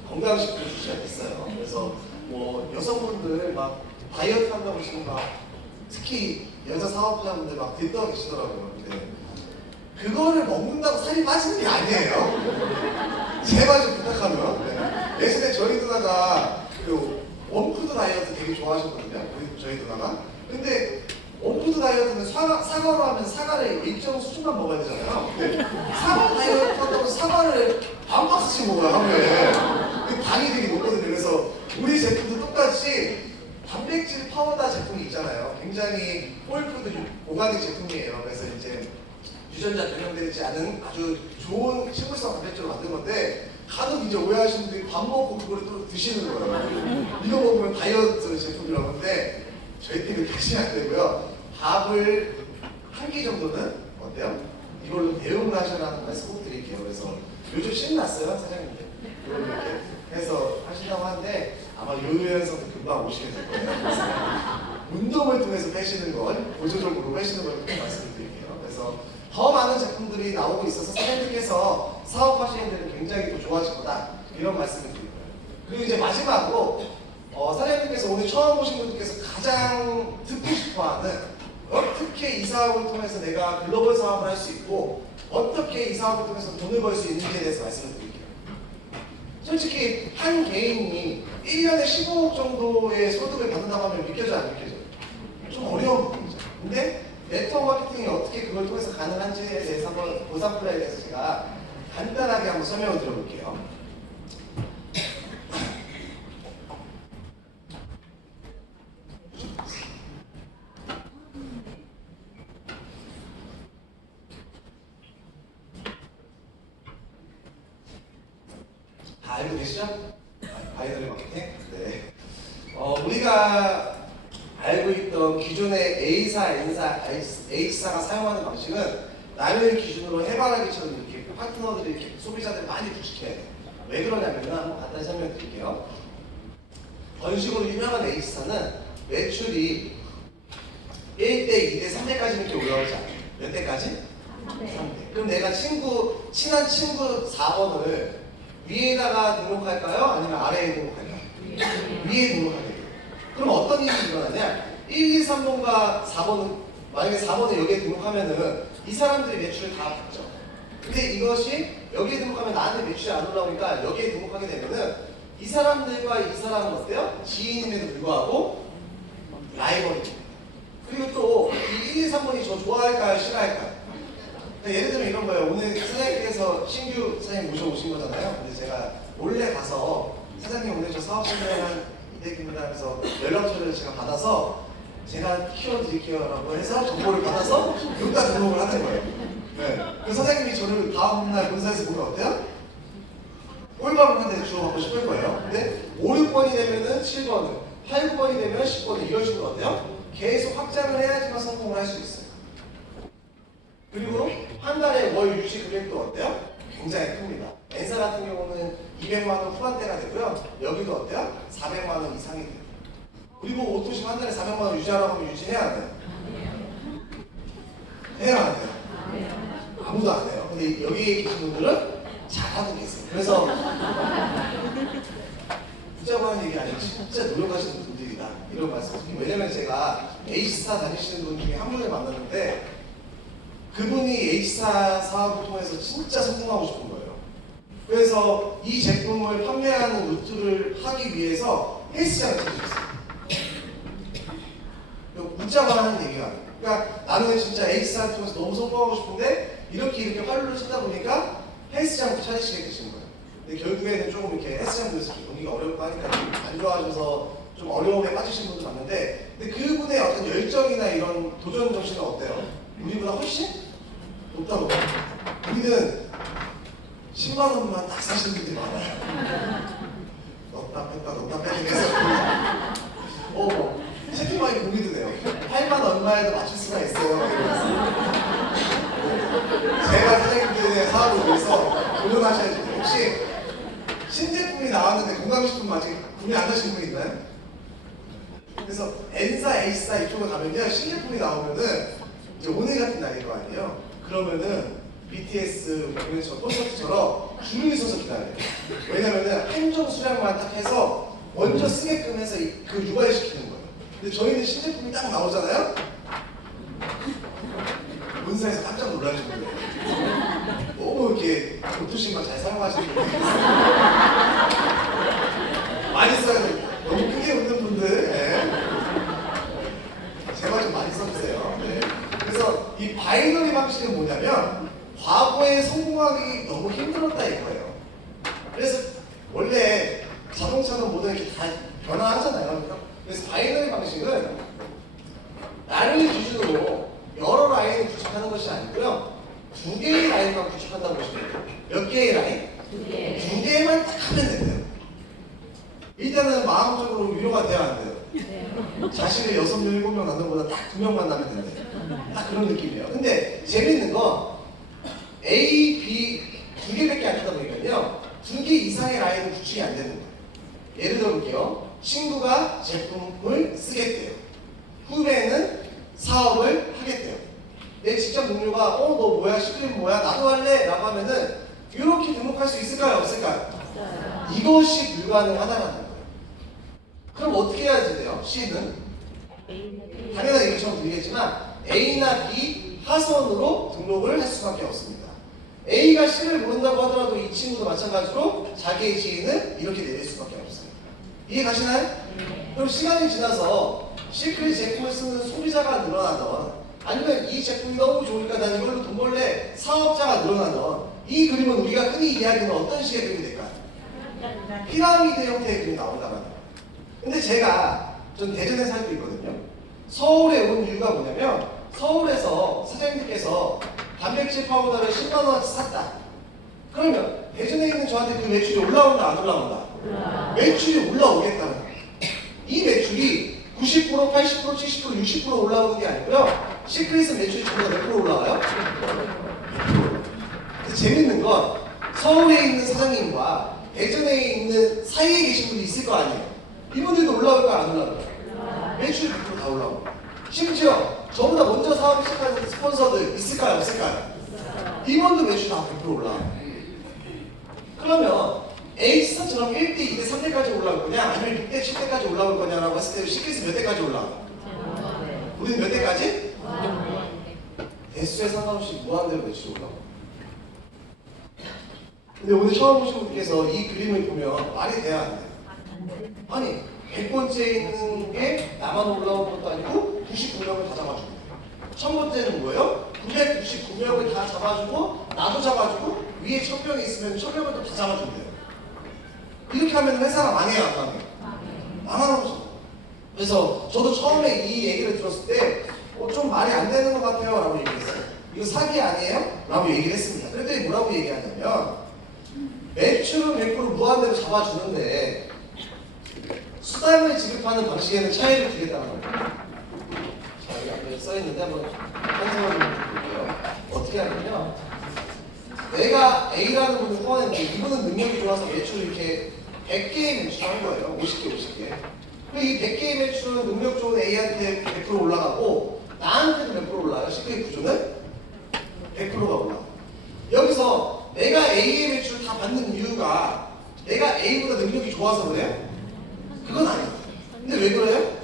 건강식품이 출시가 됐어요. 그래서 뭐 여성분들 막 다이어트 한다고 지금 막 특히 여자 사업자분들 막 들떠 계시더라고요. 근데 그거를 먹는다고 살이 빠지는 게 아니에요. 제발 좀 부탁하면. 네. 예전에 저희 누나가 그 원푸드 다이어트 되게 좋아하셨거든요. 저희 누나가. 근데 원푸드 다이어트는 사과로 하면 사과를 일정 수준만 먹어야 되잖아요. 근데 사과 다이어트 한다고 사과를 반 박스씩 먹어요, 하루에. 그 당이 되게 높거든요. 그래서 우리 제품도 똑같이 단백질 파우더 제품이 있잖아요. 굉장히 홀푸드 오가닉 제품이에요. 그래서 이제 유전자 변형되지 않은 아주 좋은 식물성 단백질로 만든 건데 간혹 이제 오해하시는 분들이 밥 먹고 그거를 또 드시는 거예요. 이거 먹으면 다이어트 제품이라고 하는데 저희 때문에 드시면 안 되고요. 밥을 한 끼 정도는 어때요? 이걸로 대용을 하셔라는 말씀 꼭 드릴게요. 그래서 요즘 신났어요, 사장님들. 이걸 이렇게 해서 하신다고 하는데 아마 요요현상도 금방 오시게 될 거예요. 그래서 운동을 통해서 빼시는 걸, 보조적으로 빼시는 걸 꼭 말씀드릴게요. 그래서 더 많은 제품들이 나오고 있어서 사장님께서 사업하시는 데는 굉장히 더 좋아질 거다. 이런 말씀을 드릴 거예요. 그리고 이제 마지막으로 사장님께서 오늘 처음 오신 분들께서 가장 듣고 싶어하는 어떻게 이 사업을 통해서 내가 글로벌 사업을 할 수 있고 어떻게 이 사업을 통해서 돈을 벌 수 있는지에 대해서 말씀을 드릴게요. 솔직히 한 개인이 1년에 15억 정도의 소득을 받는다고 하면 믿겨져 안 믿겨져? 좀 어려운 부분이죠. 근데 네트워크 마케팅이 어떻게 그걸 통해서 가능한지에 대해서 한번 보상 플레이에 대해서 제가 간단하게 한번 설명을 드려볼게요. 알고 계시죠? 바이너리 마케팅? 네. 우리가 알고 있던 기존의 A사, N사, H사가 사용하는 방식은 나를 기준으로 해바라기처럼 이렇게 파트너들이 이렇게 소비자들 많이 구축해야 돼요. 왜 그러냐면 한번 간단히 설명드릴게요. 건식으로 유명한 H사는 매출이 1대, 2대, 3대까지 이렇게 올라오지 않아요. 몇 대까지? 3대. 그럼 내가 친한 친구 4번을 위에다가 등록할까요? 아니면 아래에 등록할까요? 위에 등록하게 돼요. 그럼 어떤 일이 일어나냐? 1, 2, 3번과 4번은 만약에 4번을 여기에 등록하면은 이 사람들이 매출을 다 받죠. 근데 이것이 여기에 등록하면 나한테 매출이 안 올라오니까 여기에 등록하게 되면은 이 사람들과 이 사람은 어때요? 지인임에도 불구하고 라이벌입니다. 그리고 또 이 1, 2, 3번이 저 좋아할까요? 싫어할까요? 그러니까 예를 들면 이런 거예요. 오늘 사장님께서 신규 사장님 모셔오신 거잖아요. 근데 제가 몰래 가서 사장님 오늘 저 사업 진행한 이대기입니다 하면서 연락처를 제가 받아서 제가 키워드릴게요라고 해서 정보를 받아서 여기다 등록을 하는 거예요. 네. 그 사장님이 저를 다음날 본사에서 보면 어때요? 꼴밥을 한 대 주워받고 싶을 거예요. 근데 5, 6번이 되면은 7번을, 8, 9번이 되면 10번을 이런 식으로 어때요? 계속 확장을 해야지만 성공을 할 수 있어요. 그리고 한 달에 월 유지 금액도 어때요? 굉장히 큽니다. N사 같은 경우는 200만 원 후반대가 되고요. 여기도 어때요? 400만 원 이상이 돼요. 그리고 오토십 한 달에 400만 원 유지하라고 하면 유지해야 안 돼요? 해야 안 돼요? 아무도 안 해요. 근데 여기 계신 분들은 잘하고 계세요. 그래서 붙자고 하는 얘기 아니고 진짜 노력하시는 분들이다 이런 말씀드립니다. 왜냐면 제가 H사 다니시는 분 중에 한 분을 만났는데 그분이 H사 사업을 통해서 진짜 성공하고 싶은 거예요. 그래서 이 제품을 판매하는 루트를 하기 위해서 헬스장을 찾으셨어요. 웃자고 하는 얘기가 그러니까 나는 진짜 H사를 통해서 너무 성공하고 싶은데 이렇게 활로를 찾다 보니까 헬스장도 찾으시게 되신 거예요. 근데 결국에는 조금 이렇게 헬스장에서 경기가 어렵고 하니까 좀 안 좋아져서 좀 어려움에 빠지신 분도 많은데 근데 그분의 어떤 열정이나 이런 도전 정신은 어때요? 우리보다 훨씬 높다고 봐요. 우리는 10만 원만 딱 사시는 분들이 많아요. 넣다 뺐다 넣다 뺐다 해서 채팅방에 공이 드네요. 8만 얼마에도 맞출 수가 있어요. 이러면서. 제가 사장님들의 사업을 위해서 도전하셔야지. 혹시 신제품이 나왔는데 건강식품 아직 구매 안 하신 분 있나요? 그래서 N사, H사 이쪽으로 가면요. 신제품이 나오면은 이제 오늘 같은 날일 거 아니에요? 그러면은 BTS 공연처럼 콘서트처럼 줄을 서서 기다려요. 왜냐면은 한정 수량만 딱 해서 먼저 쓰게끔 해서 그 유발시키는 거예요. 근데 저희는 신제품이 딱 나오잖아요? 본사에서 깜짝 놀라시는 거예요. 너무 이렇게 도토식만 잘 사용하시는 분들 많이 써야 돼요. 너무 크게 웃는 분들 제발 좀 많이 써주세요. 네. 그래서 이 바이너리 방식은 뭐냐면 과거에 성공하기 너무 힘들었다 이거예요. 그래서 원래 자동차는 모든 게 다 변화하잖아요. 그래서 바이너리 방식은 나를 기준으로 여러 라인을 구축하는 것이 아니고요. 두 개의 라인만 구축한다고 보시면 돼요. 몇 개의 라인? 두 개만 딱 하면 돼요. 일단은 마음적으로 위로가 돼야 안 돼요. 자신의 6명, 7명 낳는 것보다 딱 2명 만나면 된대요. 딱 그런 느낌이에요. 근데 재밌는 건 A, B 두 개밖에 안 하다 보니까요. 두 개 이상의 라인은 구축이 안 되는 거예요. 예를 들어 볼게요. 친구가 제품을 쓰겠대요. 후배는 사업을 하겠대요. 내 직장 동료가 너 뭐야? 시크릿 뭐야? 나도 할래? 라고 하면은 이렇게 등록할 수 있을까요? 없을까요? 이것이 불가능하다는 거예요. 그럼 어떻게 해야지 돼요? C는? 당연한 얘기처럼 들리겠지만 A나 B 하선으로 등록을 할 수밖에 없습니다. A가 C를 모른다고 하더라도 이 친구도 마찬가지로 자기의 지인을 이렇게 내릴 수밖에 없어요. 이해 가시나요? 그럼 시간이 지나서 시크릿 제품을 쓰는 소비자가 늘어나던 아니면 이 제품이 너무 좋으니까 난 이걸로 돈 벌래 사업자가 늘어나던 이 그림은 우리가 흔히 이야기하는 어떤 식의 그림이 될까요? 피라미드 형태의 그림이 나온다는 거예요. 근데 전 대전에 살고 있거든요. 서울에 온 이유가 뭐냐면 서울에서 사장님께서 단백질 파우더를 10만 원어치 샀다. 그러면 대전에 있는 저한테 그 매출이 올라온다 안 올라온다? 매출이 올라오겠다는 거예요. 이 매출이 90%, 80%, 70%, 60% 올라오는 게 아니고요. 시크릿은 매출이 전부 다 몇 프로 올라와요? 100%. 재밌는 건 서울에 있는 사장님과 대전에 있는 사이에 계신 분이 있을 거 아니에요. 이분들도 올라올까요? 안 올라올까요? 매출이 100%다 올라오고. 심지어 저보다 먼저 사업을 시작하는 스폰서들 있을까요? 없을까요? 이분도 매출이 다 100% 올라와요. 그러면 A스타처럼 1대, 2대, 3대까지 올라올 거냐? 아니면 6대, 7대까지 올라올 거냐라고 했을 때 시크릿은 몇 대까지 올라와요? 우리는 몇 대까지? 대수에 상관없이 무한대로 매출이 올라와요. 근데 오늘 처음 오신 분께서 이 그림을 보면 말이 돼야 안 돼요. 아니 100번째에 있는 게 나만 올라온 것도 아니고 99명을 다 잡아주고 1000번째는 뭐예요? 999명을 다 잡아주고 나도 잡아주고 위에 1000명이 있으면 1000명을 또 다 잡아준대요. 이렇게 하면 회사가 망해요 안 망해요? 망하는 거죠. 그래서 저도 처음에 이 얘기를 들었을 때 좀 말이 안 되는 것 같아요 라고 얘기했어요. 이거 사기 아니에요? 라고 얘기를 했습니다. 그랬더니 뭐라고 얘기하냐면 매출은 100% 무한대로 잡아주는데 수당을 지급하는 방식에는 차이를 두겠다는 거예요. 자, 여기 앞에 써있는데 한번 현상을 좀 볼게요. 어떻게 하냐면 내가 A라는 분을 후원했는데 이분은 능력이 좋아서 매출을 이렇게 100개의 매출을 한 거예요. 50개, 50개. 그리고 이 100개의 매출은 능력 좋은 A한테 100% 올라가고 나한테도 몇 프로 올라가요? 시크릿 구조는 100%가 올라가요. 여기서 내가 A의 매출을 다 받는 이유가 내가 A보다 능력이 좋아서 그래요? 그건 아니에요. 근데 왜 그래요?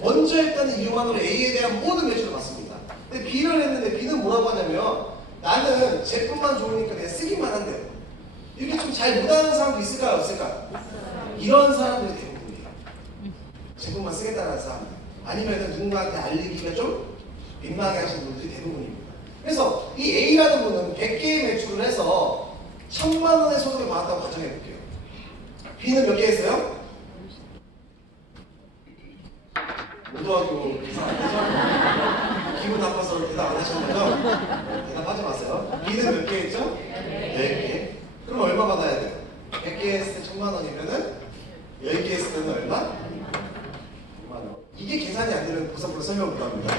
먼저 했다는 이유만으로 A에 대한 모든 매출을 받습니다. 근데 B를 했는데 B는 뭐라고 하냐면 나는 제품만 좋으니까 그냥 쓰기만 한대요. 이렇게 좀 잘 못하는 사람도 있을까요? 없을까요? 이런 사람들이 대부분이에요. 제품만 쓰겠다는 사람들. 아니면 누군가한테 알리기가 좀 민망해 하시는 분들이 대부분입니다. 그래서 이 A라는 분은 100개의 매출을 해서 1000만 원의 소득을 받았다고 가정해 볼게요. B는 몇 개 했어요? 고등학교 기분 나빠서 대답 안 하신 거죠? 대답하지 마세요. B는 몇 개 했죠? 10개. 그럼 얼마 받아야 돼요? 100개 했을 때 1000만 원이면은 10개 했을 때는 얼마? 5만 원. 이게 계산이 안 되면 고사프로 설명 못 합니다.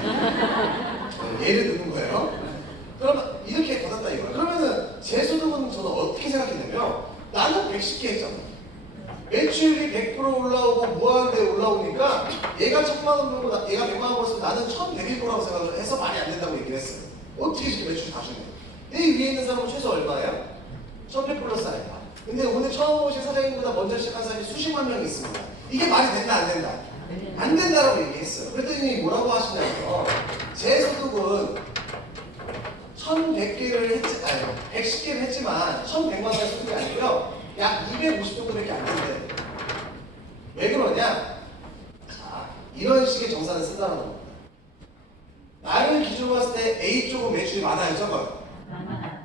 예를 드는 거예요. 그러면 이렇게 받았다 이거예요. 그러면은 제 소득은 저는 어떻게 생각했냐면 나는 110개 했잖아. 매출이 100% 올라오고 무한대 올라오니까 얘가 1000만 원 벌고 얘가 100만 원 벌었으면 나는 1100일 거라고 생각을 해서 말이 안 된다고 얘기를 했어요. 어떻게 이렇게 매출이 다 주냐. 내 위에 있는 사람은 최소 얼마예요? 1100 플러스 알파. 근데 오늘 처음 오신 사장님보다 먼저 시작한 사람이 수십만 명이 있습니다. 이게 말이 된다 안 된다? 안 된다라고 얘기했어요. 그랬더니 뭐라고 하시냐면 제 소득은 1100개를 했지, 아니 110개를 했지만 1100만 원의 소득이 아니고요. 약 250 정도밖에 안 된대요. 왜 그러냐? 자, 이런 식의 정산을 쓴다는 겁니다. 나를 기준으로 봤을 때 A 쪽은 매출이 많아요, 적어요?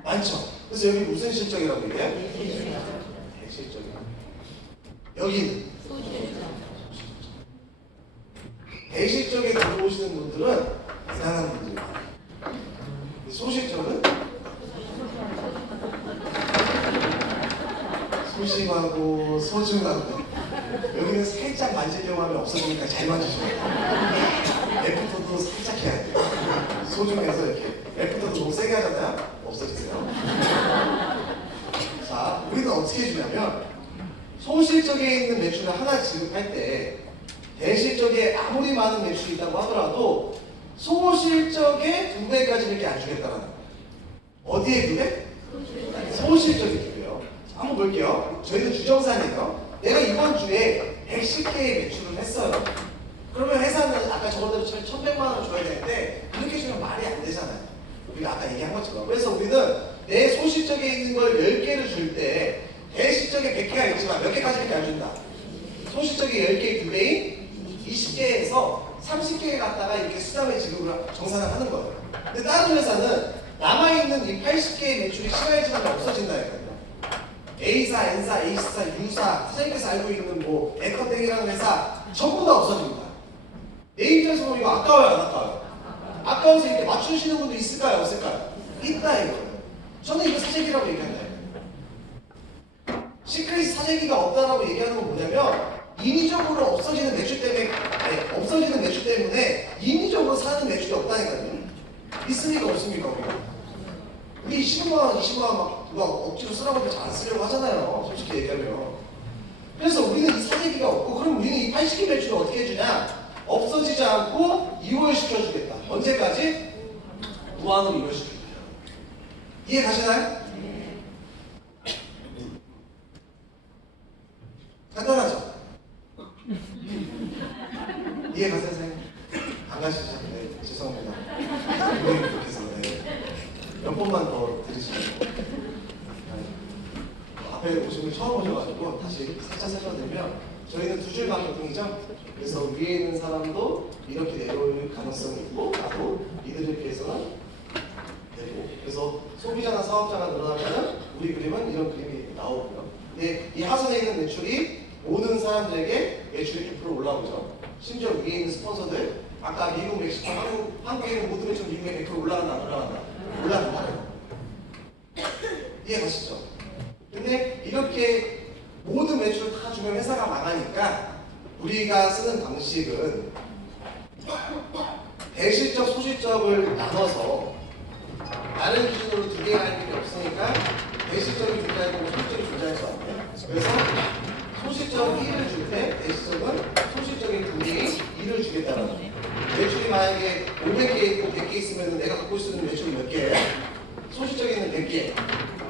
많죠. 그래서 여기 무슨 실적이라고 얘기해요? 대실적이요. 여기는 대실적에 들어오시는 분들은 대단한 분들이에요. 소실적은 소심하고 소중하고 여기는 살짝 만지려고 하면 없어지니까 잘 만지셔야 돼요. 애프터도 살짝 해야 돼요. 소중해서 이렇게 애프터도 너무 세게 하잖아요. 없어지세요. 자, 우리는 어떻게 해주냐면 소실적에 있는 매출을 하나 지급할 때 대실적에 아무리 많은 매출이 있다고 하더라도 소실적의 2배까지밖에 안 주겠다는 거예요. 어디에 2배? 소실적에 2배요. 한번 볼게요. 저희는 주정산이에요. 내가 이번 주에 110개의 매출을 했어요. 그러면 회사는 아까 저번대로 1100만 원 줘야 되는데 그렇게 주면 말이 안 되잖아요. 우리가 아까 얘기한 것처럼. 그래서 우리는 내 소실적에 있는 걸 10개를 줄 때 대실적에 100개가 있지만 몇 개까지밖에 안 준다. 소실적에 10개의 2배인 20개에서 30개에 갔다가 이렇게 수당을 지급을 정산을 하는 거예요. 근데 다른 회사는 남아있는 이 80개의 매출이 시간이 지나면 없어진다 이거예요. A사, N사, A사, U사, 사장님께서 알고 있는 뭐 에커땡이라는 회사 전부 다 없어집니다. 내 입장에서 보면 이거 아까워요 안 아까워요? 아까워서 이렇게 맞추시는 분도 있을까요 없을까요? 있다 이거예요. 저는 이거 사재기라고 얘기한다. 시크릿 사재기가 없다라고 얘기하는 건 뭐냐면 인위적으로 없어지는 매출 때문에 없어지는 매출 때문에 인위적으로 사는 매출이 없다니까요. 있습니까 없습니까? 우리 15만 원, 20만 원 막 억지로 쓰라고 해도 잘 안 쓰려고 하잖아요. 솔직히 얘기하면. 그래서 우리는 이 사재기가 없고 그럼 우리는 이 80개 매출을 어떻게 해주냐? 없어지지 않고 이월시켜주겠다. 언제까지? 무한으로 이월시키겠다. 이해 가시나요? 간단하죠? 이해 가세요, 선생님? 안 가시죠? 네, 죄송합니다. 분명히 부족해서 몇 번만 더 들으시면 앞에 오시면 처음 오셔가지고 다시 살짝 설명드리면 저희는 두 줄 마케팅이죠. 그래서 위에 있는 사람도 이렇게 내려올 가능성이 있고 나도 이들을 위해서는 되고 그래서 소비자나 사업자가 늘어나면 우리 그림은 이런 그림이 나오고요. 근데 이 하선에 있는 매출이 오는 사람들에게 매출이 100% 올라오죠. 심지어 위에 있는 스폰서들 아까 미국, 멕시코, 한국에 있는 모든 매출 미국에 100% 올라간다 안 올라간다? 올라간다. 이해 가시죠? 근데 이렇게 모든 매출을 다 주면 회사가 망하니까 우리가 쓰는 방식은 대실적, 소실적을 나눠서 다른 기준으로 두 개가 할 필요 없으니까 대실적이 존재할 거고 소실적이 존재할 수 없네요. 그래서 소실적은 1을 줄 때 대실적은 소실적인 2개의 2를 주겠다는 거예요. 매출이 만약에 500개 있고 100개 있으면 내가 갖고 있는 매출이 몇 개예요? 소실적인 100개,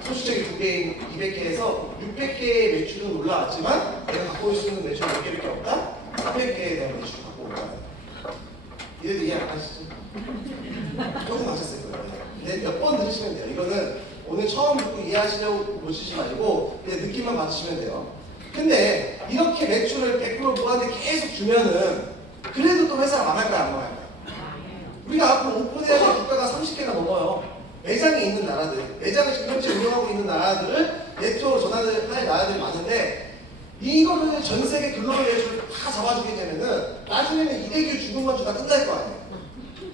소실적인 2개인 200개에서 600개의 매출은 올라왔지만 내가 갖고 있는 매출이 몇 개밖에 없다? 300개에 대한 매출을 갖고 온 거예요. 이래도 이해 안 하시죠? 조금 하셨을 거예요. 근데 몇 번 들으시면 돼요. 이거는 오늘 처음 듣고 이해하시려고 보시지 말고 그냥 느낌만 받으시면 돼요. 근데 이렇게 매출을 100% 무한대 계속 주면은 그래도 또 회사가 망할까요? 안 망할까요? 우리가 앞으로 오픈해야 될 국가가 30개가 넘어요. 매장이 있는 나라들, 매장을 직접적으로 운영하고 있는 나라들을 네트워크로 전환을 할 나라들이 많은데 이거를 전 세계 글로벌 매출을 다 잡아주게 되면은 나중에는 이대규 죽음만 주다 끝날 거 아니에요.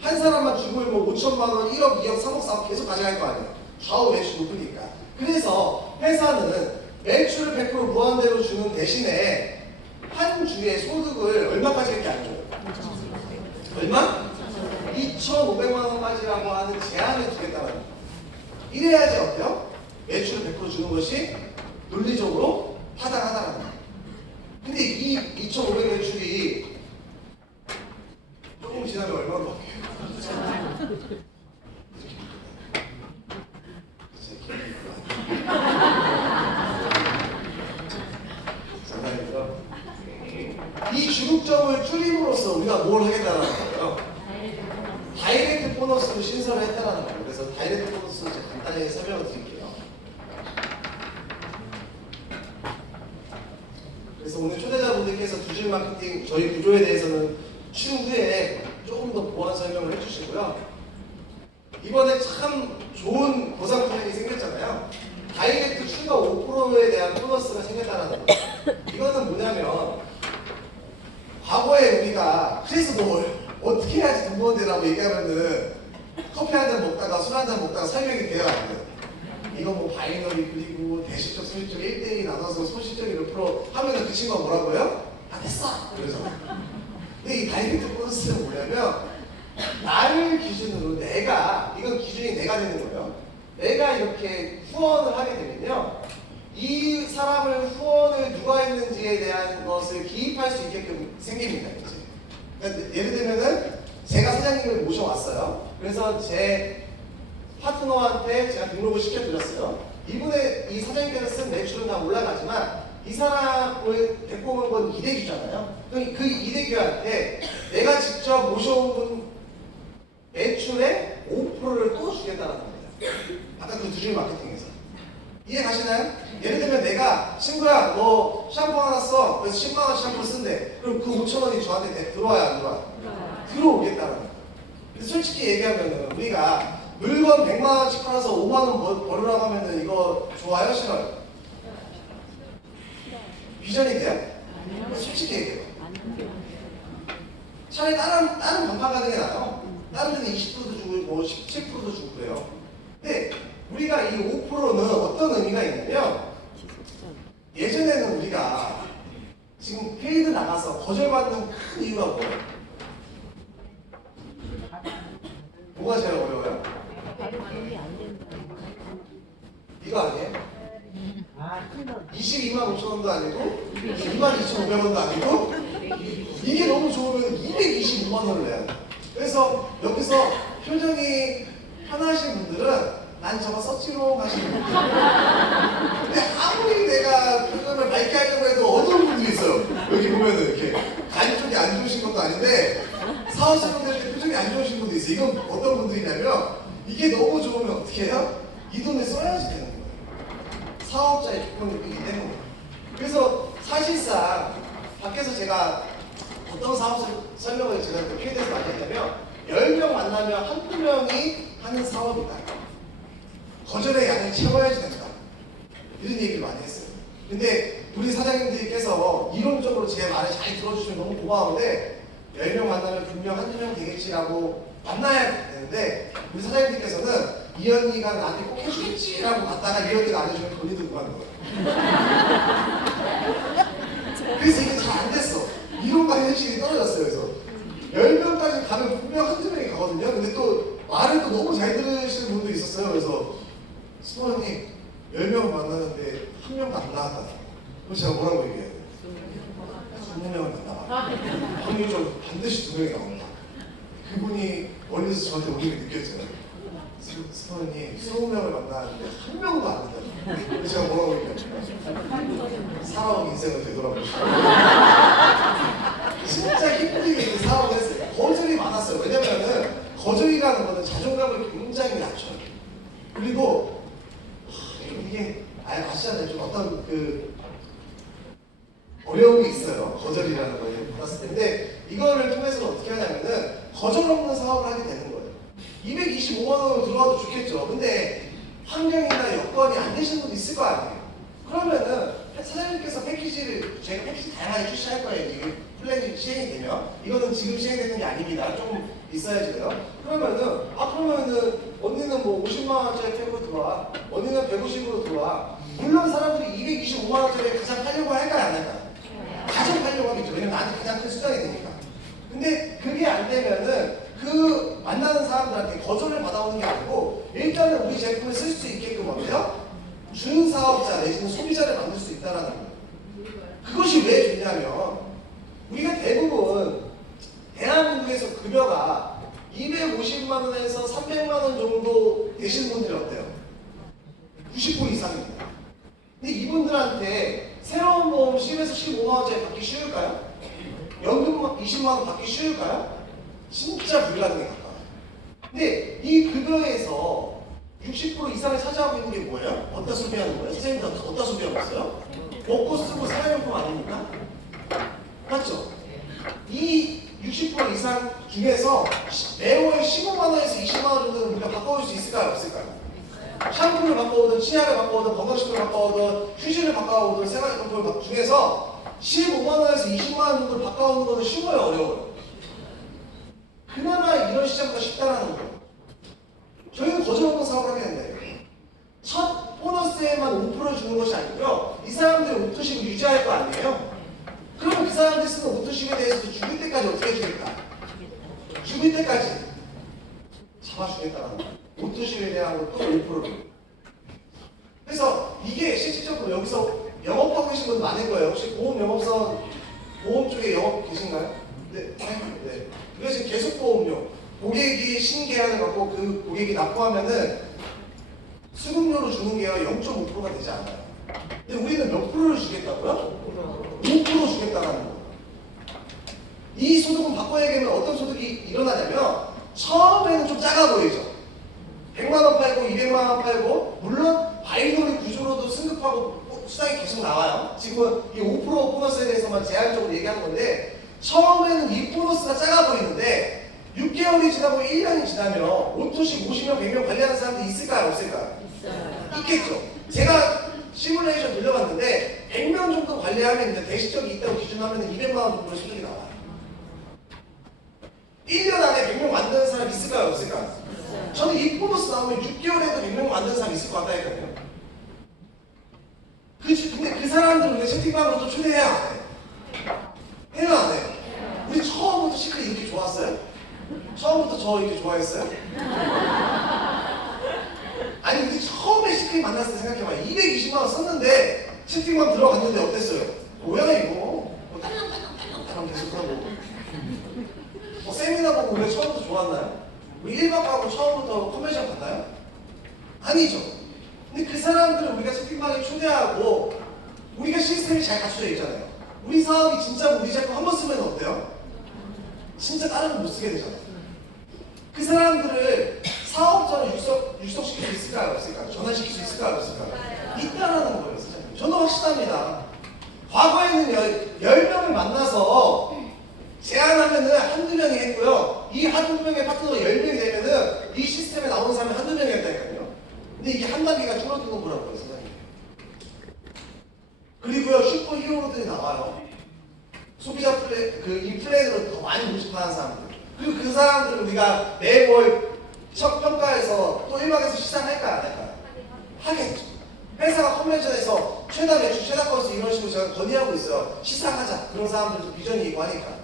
한 사람만 죽으면 뭐 5천만 원, 1억, 2억, 3억, 4억 계속 가져갈 거 아니에요. 좌우 매출 높으니까. 그래서 회사는 매출을 100% 무한대로 주는 대신에 한 주에 소득을 얼마까지밖에 안 줘요? 얼마? 2,500만 원까지라고 하는 제한을 두겠다는 거예요. 이래야지 어때요? 매출을 100% 주는 것이 논리적으로 타당하다는 거예요. 근데 이 2,500 매출이 조금 지나면 얼마로 바뀌어요? 장난이죠? 이 중점을 줄임으로써 우리가 뭘 하겠다는 거예요? 다이렉트 보너스를 신설을 했다는 거예요. 그래서 다이렉트 보너스 간단히 설명을 드릴게요. 그래서 오늘 초대자분들께서 두 줄 마케팅 저희 구조에 대해서는 추후에 조금 더 보완 설명을 해주시고요. 이번에 참 좋은 보상 플랜이 생겼잖아요. 다이렉트 추가 5%에 대한 보너스가 생겼다는 거예요. 이거는 뭐냐면 과거에 우리가 그래서 뭘 어떻게 해야지 돈 버는 데라고 얘기하면은 커피 한 잔 먹다가 술 한 잔 먹다가 설명이 돼요 안 돼요? 이거 뭐 바이너리 그리고 대실적 소실적 1대1 나눠서 소실적 몇 프로 하면은 그 친구가 뭐라고 해요? 아 됐어! 그래서 근데 이 다이렉트 보너스는 뭐냐면 나를 기준으로 내가 이건 기준이 내가 되는 거예요. 내가 이렇게 후원을 하게 되면요 이 사람을 후원을 누가 했는지에 대한 것을 기입할 수 있게끔 생깁니다. 이제. 그러니까 예를 들면은 제가 사장님을 모셔왔어요. 그래서 제 파트너한테 제가 등록을 시켜드렸어요. 이분의 이 사장님께서 쓴 매출은 다 올라가지만 이 사람을 데리고 온 건 이대규잖아요. 그럼 그 이대규한테 내가 직접 모셔온 분 매출의 5%를 또 주겠다는 겁니다. 아까 그 두줄 마케팅에서. 이해 가시나요? 예를 들면 내가 친구야 너 샴푸 하나 써. 그래서 10만 원 샴푸 쓴대. 그럼 그 5천 원이 저한테 들어와야 안 들어와요? 들어오겠다는 거예요. 근데 솔직히 얘기하면은 우리가 물건 100만 원씩 팔아서 5만 원 벌으라고 하면은 이거 좋아요? 싫어요? 비전이 돼요? 솔직히 얘기해요. 차라리 다른 반판 가는 게 나아요. 다른 데는 20%도 주고 뭐 17%도 주고 그래요. 근데 우리가 이 5%는 어떤 의미가 있냐면 예전에는 우리가 지금 회의를 나가서 거절받는 큰 이유가 뭐예요? 뭐가 제일 어려워요? 이거 아니에요? 22만 5천 원도 아니고 22,500원도 아니고 이게 너무 좋으면 225만 원을 내야 돼. 그래서 여기서 표정이 편하신 분들은 난 저거 서치로 하시는 분들. 근데 아무리 내가 표정을 밝게 하려고 해도 어두운 분들이 있어요. 여기 보면은 이렇게 간 쪽이 안 좋으신 것도 아닌데 사업자분들 때 표정이 안 좋으신 분도 있어요. 이건 어떤 분들이냐면 이게 너무 좋으면 어떻게 해요? 이 돈을 써야지 되는 거예요. 사업자의 조건이기 때문에. 그래서 사실상 밖에서 제가 어떤 사업 설명을 제가 회의에서 많이 했냐면 10명 만나면 한두 명이 하는 사업이다. 거절의 양을 채워야지 된다. 이런 얘기를 많이 했어요. 근데 우리 사장님들께서 이론적으로 제 말을 잘 들어주시면 너무 고마운데 10명 만나면 분명 한두 명 되겠지라고 만나야 되는데 우리 사장님들께서는 이 언니가 나한테 꼭 해주겠지라고 갔다가 이 언니가 안 해주면 돈이 들고 가는 거예요. 그래서 이게 잘 안 됐어. 이론과 현실이 떨어졌어요. 그래서 10명까지 가면 분명 한두 명이 가거든요. 근데 또 말을 또 너무 잘 들으시는 분도 있었어요. 그래서 수호님 10명 만나는데 한 명도 안 나왔다. 그럼 제가 뭐라고 얘기해야 돼요? 20명은 나와. 확률적으로 반드시 2명이 나온다. 그분이 멀리서 저한테 오는 게 느껴져요. 수호님 20명을 만나는데 한 명도 안 된다. 그래서 제가 뭐라고 얘기하냐면 사업 인생을 되돌아보시고 진짜 힘들게 그 사업을 했어요. 거절이 많았어요. 왜냐면은 거절이라는 거는 자존감을 굉장히 낮춰요. 그리고 이게 아시잖아요. 좀 어떤 그 어려움이 있어요. 거절이라는 거를 받았을 텐데 이거를 통해서 어떻게 하냐면은 거절 없는 사업을 하게 되는 거예요. 225만 원으로 들어와도 좋겠죠. 근데 환경이나 여건이 안 되시는 분도 있을 거 아니에요. 그러면은 사장님께서 패키지를 저희가 패키지 다양하게 출시할 거예요. 이게 플랜이 시행이 되면 이거는 지금 시행되는 게 아닙니다. 좀 있어야지 돼요. 그러면은 언니는 뭐 50만 원짜리 탭으로 들어와, 언니는 150으로 들어와. 물론 사람들이 225만 원짜리 가장 팔려고 할까요, 안 할까요? 가장 팔려고 하겠죠. 왜냐면 나한테 가장 큰 수당이 되니까. 근데 그게 안 되면은 그 만나는 사람들한테 거절을 받아오는 게 아니고 일단은 우리 제품을 쓸 수 있게끔 어때요? 준사업자 내지는 소비자를 만들 수 있다는 거예요. 그것이 왜 좋냐면 우리가 대부분 대한민국에서 급여가 250만 원에서 300만 원 정도 되시는 분들이 어때요? 90% 이상입니다. 근데 이분들한테 새로운 보험 10에서 15만 원짜리 받기 쉬울까요? 연금 20만 원 받기 쉬울까요? 진짜 불가능에 가까워요. 근데 이 급여에서 60% 이상을 차지하고 있는 게 뭐예요? 어디다 소비하는 거예요? 선생님들 어디다 소비하고 있어요? 먹고 쓰고 생활용품 아닙니까? 맞죠? 이 60% 이상 중에서 매월 15만 원에서 20만 원 정도는 우리가 바꿔올 수 있을까요? 없을까요? 샴푸를 바꿔오든 치약을 바꿔오든 건강식품을 바꿔오든 휴지를 바꿔오든 생활용품 중에서 15만 원에서 20만 원 정도를 바꿔오는 것은 쉬워요? 어려워요? 그나마 이런 시장보다 쉽다라는 거예요. 저희는 거절 없는 사업을 하게 된다. 첫 보너스에만 5% 주는 것이 아니고요. 이 사람들이 오토식을 유지할 거 아니에요? 그럼 그 사람들이 쓰는 오토식에 대해서도 죽을 때까지 어떻게 해주겠다? 죽을 때까지 잡아주겠다라는 거예요. 오토식에 대한 것도 5%를. 그래서 이게 실질적으로 여기서 영업하고 계신 분 많은 거예요. 혹시 보험 영업사원, 보험 쪽에 영업 계신가요? 네. 네. 그래서 계속 보험료. 고객이 신계약을 갖고 그 고객이 납부하면은 수급료로 주는 게 0.5%가 되지 않아요. 근데 우리는 몇 프로를 주겠다고요? 5% 주겠다는 거예요. 이 소득은 바꿔야 되면 어떤 소득이 일어나냐면 처음에는 좀 작아 보이죠. 100만 원 팔고 200만 원 팔고 물론 바이너리 구조로도 승급하고 수당이 계속 나와요. 지금은 이 5% 보너스에 대해서만 제한적으로 얘기하는 건데 처음에는 이 보너스가 작아 보이는데 6개월이 지나고 1년이 지나면 오토식 50명, 100명 관리하는 사람들이 있을까요? 없을까요? 있어요. 있겠죠. 제가 시뮬레이션 돌려봤는데 100명 정도 관리하면 이제 대시적이 있다고 기준하면 200만 원 정도의 소득이 나와요. 1년 안에 100명 만드는 사람 있을까요? 없을까요? 있어요. 저는 이 보너스 나오면 6개월에도 100명 만드는 사람 있을 것 같다니까요. 근데 그 사람들은 왜 채팅방으로 또 초대해야 안 해? 해요 안 해요? 우리 처음부터 시크릿 이렇게 좋았어요? 처음부터 저 이렇게 좋아했어요? 아니 우리 처음에 시크릿 만났을 때 생각해봐요. 220만 원 썼는데 채팅방 들어갔는데 어땠어요? 뭐야 이거? 뭐 딸랑딸랑 계속 하고 세미나 보고 우리가 처음부터 좋았나요? 우리 1박 하고 처음부터 컨벤션 갔나요? 아니죠. 근데 그 사람들을 우리가 채팅방에 초대하고 우리가 시스템이 잘 갖춰져 있잖아요. 우리 사업이 진짜 우리 제품 한 번 쓰면 어때요? 진짜 다른 거 못 쓰게 되잖아요. 그 사람들을 사업자로 육성시킬 수 있을까요? 없을까요? 전환시킬 수 있을까요? 없을까요? 있다라는 거예요, 사장님. 저는 확실합니다. 과거에는 10명을 만나서 제안하면은 한두 명이 했고요. 이 한두 명의 파트너가 10명이 되면은 이 시스템에 나오는 사람이 한두 명이었다니까요. 근데 이게 한 단계가 줄어드는 거라고요, 사장님. 그리고요, 슈퍼 히어로들이 나와요. 소비자 이 플랜으로 더 많이 모집하는 사람들. 그리고 그 사람들을 우리가 매월 첫 평가에서 또 1박에서 시상할까요? 안 할까요? 하겠죠. 회사가 컨벤션에서 최다 매출, 최다 건수 이런 식으로 제가 건의하고 있어요. 시상하자. 그런 사람들도 비전이 있고 하니까.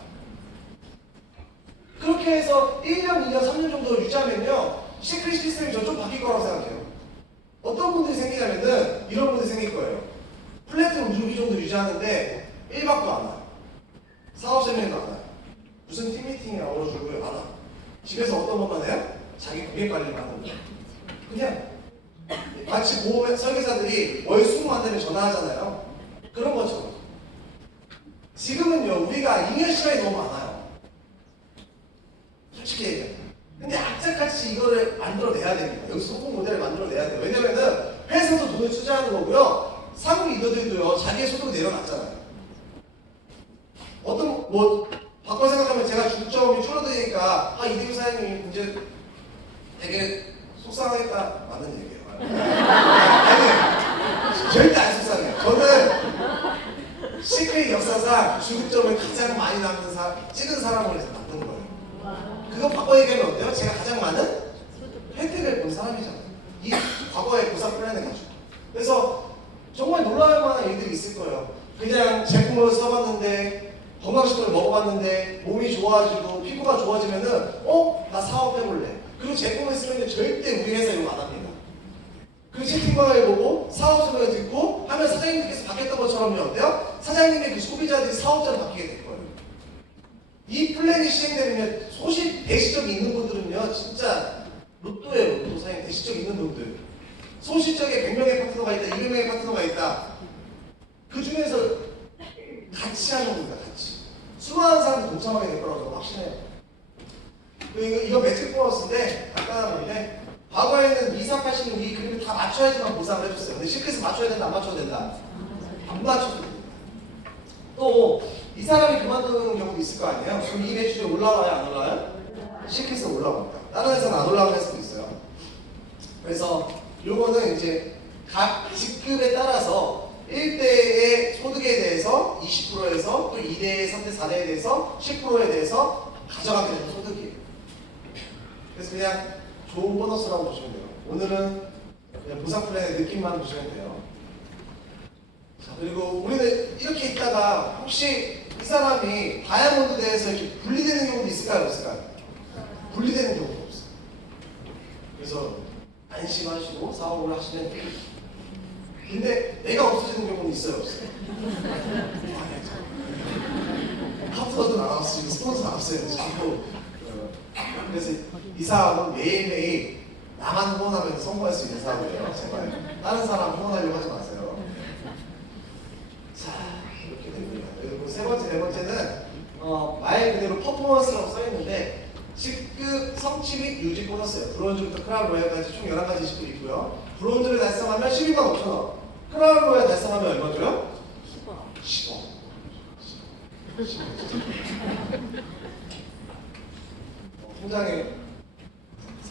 그렇게 해서 1년, 2년, 3년 정도 유지하면요. 시크릿 시스템이 좀 바뀔 거라고 생각해요. 어떤 분들이 생기냐면은 이런 분들이 생길 거예요. 플랫폼 6일 정도 유지하는데 1박도 안 와요. 사업 세미나도 안 와요. 무슨 팀 미팅에 어울러주고요. 안 와요. 집에서 어떤 것만 해요? 자기 고객 관리만 하는 거예요. 그냥 마치 보험 설계사들이 월 수만 되면 전화하잖아요. 그런 것처럼. 지금은요, 우리가 잉여 시간이 너무 많아요. 솔직히 얘기해요. 근데 악착같이 이거를 만들어내야 됩니다. 여기 성공 모델을 만들어내야 돼요. 왜냐면은 회사도 돈을 투자하는 거고요. 상무 리더들도요, 자기의 소득을 내려놨잖아요. 바꿔 생각하면 제가 중점이 줄어드니까, 이대규 사장님이 이제 되게 속상하겠다. 맞는 얘기예요. 아니, 절대 안 속상해요. 저는 시크릿 역사상 중점을 가장 많이 찍은 사람으로 해서 만든 거예요. 그거 바꿔 얘기하면 어때요? 제가 가장 많은 혜택을 본 사람이잖아요. 이 과거의 보상 플랜을 가지고. 그래서 정말 놀라울 만한 일들이 있을 거예요. 그냥 제품을 써봤는데 건강식품을 먹어봤는데 몸이 좋아지고 피부가 좋아지면은 나 사업해볼래. 그리고 제품을 쓰면 절대 우리 회사 이거 안 합니다. 그 채팅방을 보고 사업 설명을 듣고 하면 사장님께서 바뀌었던 것처럼요. 어때요? 사장님의 그 소비자들이 사업자로 바뀌게 될 거예요. 이 플랜이 시행되면 대시적이 있는 분들은요. 진짜 로또예요. 로또 사장님 대시적 있는 분들. 소시적에 100명의 파트너가 있다. 200명의 파트너가 있다. 그 중에서 같이 하는 겁니다. 같이. 수많은 사람이 동참하게 될 거라고 저는 확신해요. 이거 매트릭 보너스인데 간단한 건데 과거에는 2, 3, 80은 이 그림을 다 맞춰야지만 보상을 해줬어요. 근데 실크에서 맞춰야 된다, 안 맞춰야 된다? 안 맞춰도 됩니다. 또 이 사람이 그만두는 경우도 있을 거 아니에요? 그럼 이 매출이 올라와요, 안 올라와요? 실크에서 올라옵니다. 다른 회사는 안 올라가는 회사도 있어요. 그래서 요거는 이제 각 직급에 따라서 1대의 소득에 대해서 20%에서 또 2대, 3대, 4대에 대해서 10%에 대해서 가져가게 되는 소득이에요. 그래서 그냥 좋은 보너스라고 보시면 돼요. 오늘은 그냥 보상 플랜의 느낌만 보시면 돼요. 자, 그리고 우리는 이렇게 있다가 혹시 이 사람이 다이아몬드 대에서 이렇게 분리되는 경우도 있을까요? 없을까요? 분리되는 경우도 없어요. 그래서 안심하시고 사업을 하시면 돼요. 근데 내가 없어지는 경우는 있어요? 없어요? 파트너도 나왔어요. 스폰서 나왔어요. 그래서 이 사업은 매일매일 나만 후원하면 성공할 수 있는 사업이에요. 제발 다른 사람 후원하려고 하지 마세요. 자, 이렇게 됩니다. 그리고 세 번째, 네 번째는 말 그대로 퍼포먼스라고 써있는데 직급, 성취 및 유지 보너스예요. 브론즈부터 크라운 로얄까지 총 11가지 직급이 있고요. 브론즈를 달성하면 12만 5천 원, 크라운 로얄 달성하면 얼마 줘요? 10억. 통장에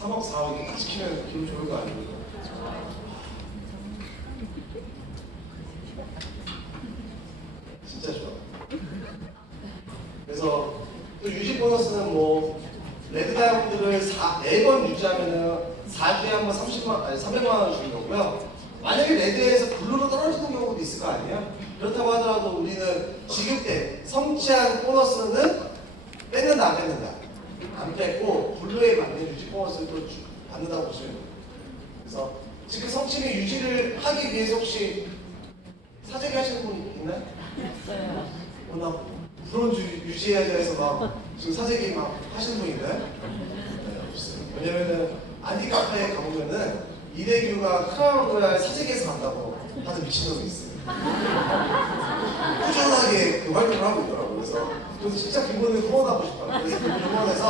3억, 4억이 딱 시키면 기분 좋을 거 아니에요? 진짜 좋아. 그래서 또 유지 보너스는 뭐 레드 다이아몬드를 4번 유지하면은 4주에 한 번 300만 원 주는 거고요. 만약에 레드에서 블루로 떨어지는 경우도 있을 거 아니에요? 그렇다고 하더라도 우리는 지급된 성취한 보너스는 뺏는다 안 뺏는다? 안 뺏고 블루에 맞는 유지 보너스를 또 받는다고 보시면 돼요. 그래서 지금 성취를 유지를 하기 위해서 혹시 사재기 하시는 분 있나요? 없어요. 워낙 불온 유지해야지 해서 막 지금 사재기 막 하시는 분 있나요? 네, 없어요. 왜냐면은 안티 카페에 가보면은 이대규가 크라우드에 사재기에서 간다고 다들 미친놈이 있어요. 꾸준하게 그 활동을 하고 있더라고요. 그래서 진짜 그분을 후원하고 싶어요. 그래서 그분을 후원해서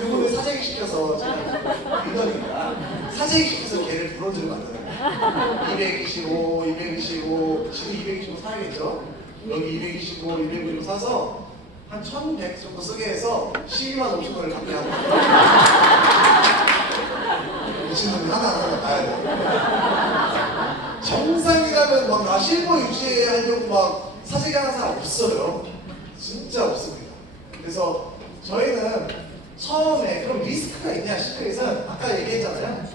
그분을 사재기 시켜서 제가 민원이니까 사재기 시켜서 걔를 브론즈를 만드는 거예요. 225, 225, 지금 225 사야겠죠? 여기 225, 225 사서 한 1100 정도 쓰게 해서 12만 5천 원을 갚게 하는 거예요. 미친놈이 하나하나 가야 돼. 정상이라면 막 나 실버 유지하려고 막 사재기 하는 사람 없어요. 진짜 없습니다. 그래서 저희는 처음에 그럼 리스크가 있냐 시크릿은 아까 얘기했잖아요.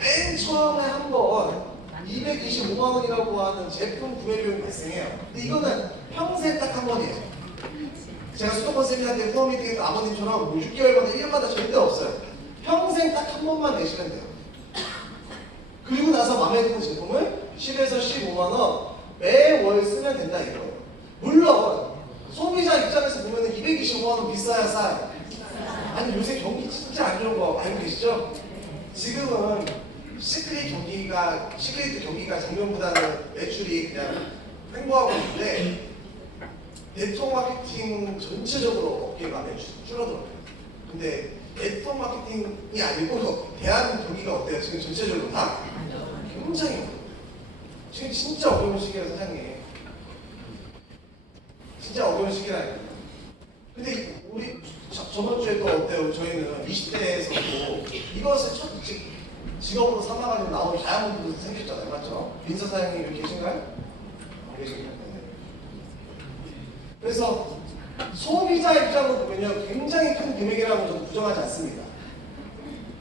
맨 처음에 한번 225만 원이라고 하는 제품 구매 비용이 발생해요. 근데 이거는 평생 딱 한 번이에요. 제가 수도권 세미나 때 후원 미팅에서 아버님처럼 뭐 6개월마다 1년마다 절대 없어요. 평생 딱 한 번만 내시면 돼요. 그리고 나서 마음에 드는 제품을 10에서 15만 원 매월 쓰면 된다 이거예요. 물론 소비자 입장에서 보면 225만 원 비싸야 싸요. 아니 요새 경기 진짜 안 좋은 거 알고 계시죠? 지금은 시크릿 경기가 작년보다는 매출이 그냥 횡보하고 있는데 네트워크 마케팅 전체적으로 업계가 매출이 줄어들어요. 근데 네트워크 마케팅이 아니고 대한 경기가 어때요? 지금 전체적으로 다? 굉장히 어려워요. 지금 진짜 어려운 시기예요, 사장님. 진짜 어려운 시기라니까요. 근데 우리 저번 주에 또 어때요? 저희는 20대에서도 이것을 첫 직업으로 삼아가지고 나온 다양한 분들 생겼잖아요, 맞죠? 민서 사장님 여기 계신가요? 안 계신가요? 네. 그래서 소비자 입장으로 보면요, 굉장히 큰 금액이라고 저는 부정하지 않습니다.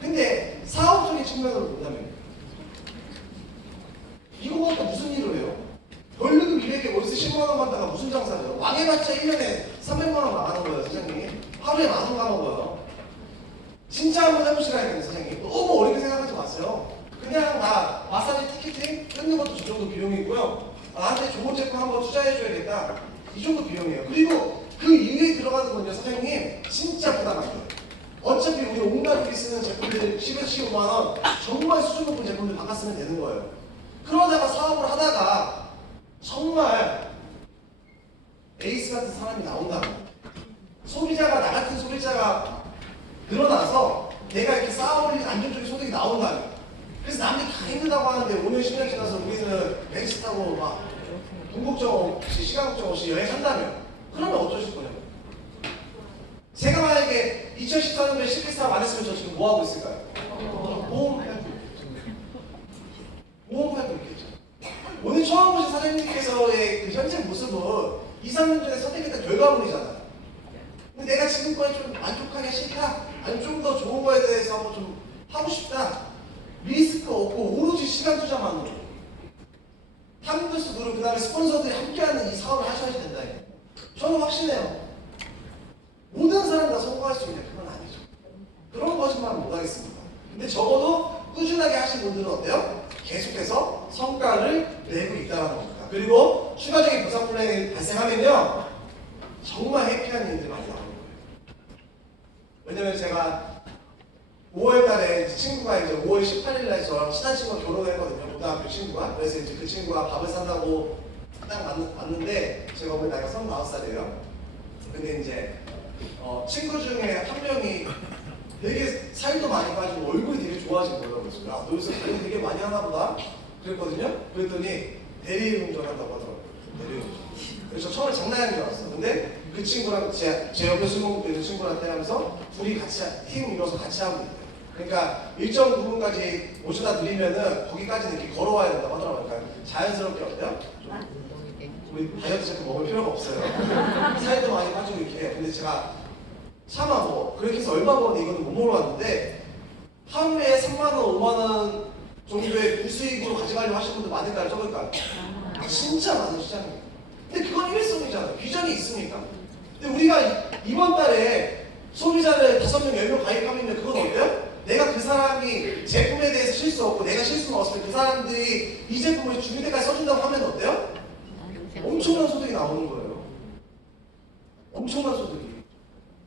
근데 사업적인 측면으로 본다면 이거 갖고 무슨 일을 해요? 원래도 200에 월세 10만 원 받다가 무슨 장사죠? 망해봤자 1년에 300만 원 나가는 거예요, 사장님. 하루에 10,000원 가먹어요. 진짜 한번 해보시라니까요, 사장님. 너무 어렵게 생각하지 마세요. 그냥 나 마사지 티켓팅 끊는 것도 저 정도 비용이고요. 나한테 좋은 제품 한번 투자해줘야겠다. 이 정도 비용이에요. 그리고 그 이후에 들어가는 건요, 사장님. 진짜 부담 안 돼요. 어차피 우리 온가족이 쓰는 제품들 10에서 15만 원 정말 수준 높은 제품들 바꿨으면 되는 거예요. 그러다가 사업을 하다가 정말 에이스 같은 사람이 나온다면 소비자가 나 같은 소비자가 늘어나서 내가 이렇게 쌓아올린 안정적인 소득이 나온다면 그래서 남들이 다 힘들다고 하는데 5년 10년 지나서 우리는 벤츠 타고 막 돈 걱정 없이 시간 걱정 없이 여행 한다면 그러면 어떠실 거냐고. 제가 만약에 2014년도에 시크릿 사업 안 했으면 저 지금 뭐 하고 있을까요? 보험 팔고 있겠죠. 오늘 처음 보신 사장님께서의 그 현재 모습은 2, 3년 전에 선택했던 결과물이잖아요. 근데 내가 지금 거에 좀 만족하기 싫다? 아니면 좀 더 좋은 거에 대해서 한번 좀 하고 싶다? 리스크 없고 오로지 시간 투자만으로 타겟스 그룹 그 다음에 스폰서들이 함께하는 이 사업을 하셔야 된다. 저는 확신해요. 모든 사람 다 성공할 수 있냐? 그건 아니죠. 그런 거짓말은 못하겠습니다. 근데 적어도 꾸준하게 하신 분들은 어때요? 계속해서 성과를 내고 있다는 겁니다. 그리고 추가적인 보상 플랜이 발생하면요 정말 해피한 일들이 많이 나오는 거예요. 왜냐면 제가 5월 달에 친구가 이제 5월 18일 날 저랑 친한 친구가 결혼을 했거든요. 고등학교 친구가. 그래서 이제 그 친구가 밥을 산다고 딱 왔는데 제가 올해 나이가 35살이에요. 근데 이제 친구 중에 한 명이 되게 살도 많이 빠지고 얼굴이 되게 좋아진 거예요. 그래서 야, 너 요새 관리 되게 많이 하나 보다? 그랬거든요. 그랬더니 대리운전 한다고 하더라고요. 대리운전. 그래서 처음에 장난인 줄 알았어. 근데 그 친구랑 제 옆에 술 먹고 있는 친구한테 하면서 둘이 같이 팀 이뤄서 같이 하고 있대요. 그러니까 일정 부분까지 모셔다 드리면은 거기까지는 이렇게 걸어와야 된다고 하더라고요. 그러니까 자연스럽게 어때요? 우리 다이어트 제품 먹을 필요가 없어요. 살도 많이 빠지고 이렇게 해요. 근데 제가 차마 뭐 그렇게 해서 얼마 버는데 이거는 못 먹어봤는데 하루에 3만 원, 5만 원 정도의 부수익으로 가져가려고 하시는 분들 많을까요? 적을까요? 진짜 많은 시장입니다. 근데 그건 일회성이잖아요. 비전이 있으니까. 근데 우리가 이번 달에 소비자를 5명, 10명 가입하면 그건 어때요? 내가 그 사람이 제품에 대해서 실수 없고 내가 실수가 없으면 그 사람들이 이 제품을 죽을 때까지 써준다고 하면 어때요? 엄청난 소득이 나오는 거예요. 엄청난 소득이.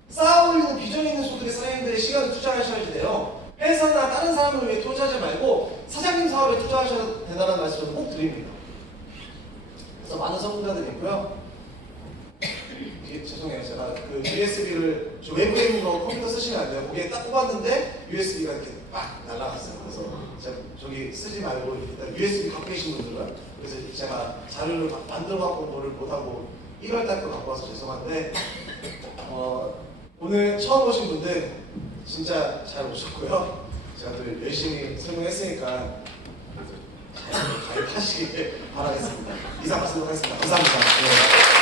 쌓아올리는 비전 있는 소득의 사장님들의 시간을 투자하셔야 돼요. 회사나 다른 사람을 위해 투자하지 말고 사장님 사업에 투자하셔야 된다는 말씀 저는 꼭 드립니다. 그래서 많은 성공자들이 있고요. 죄송해요. 제가 그 USB를 외부에 있는 거 컴퓨터 쓰시면 안 돼요. 거기에 딱 꼽았는데 USB가 이렇게 막 날아갔어요. 그래서 제가 저기 쓰지 말고 일단 USB 갖고 계신 분들은 그래서 제가 자료를 만들어 갖고 뭐를 못하고 1월 달 거 갖고 와서 죄송한데 오늘 처음 오신 분들 진짜 잘 오셨고요. 제가 또 열심히 설명했으니까 잘 가입하시길 바라겠습니다. 이상 말씀드리도록 하겠습니다. 감사합니다. 네.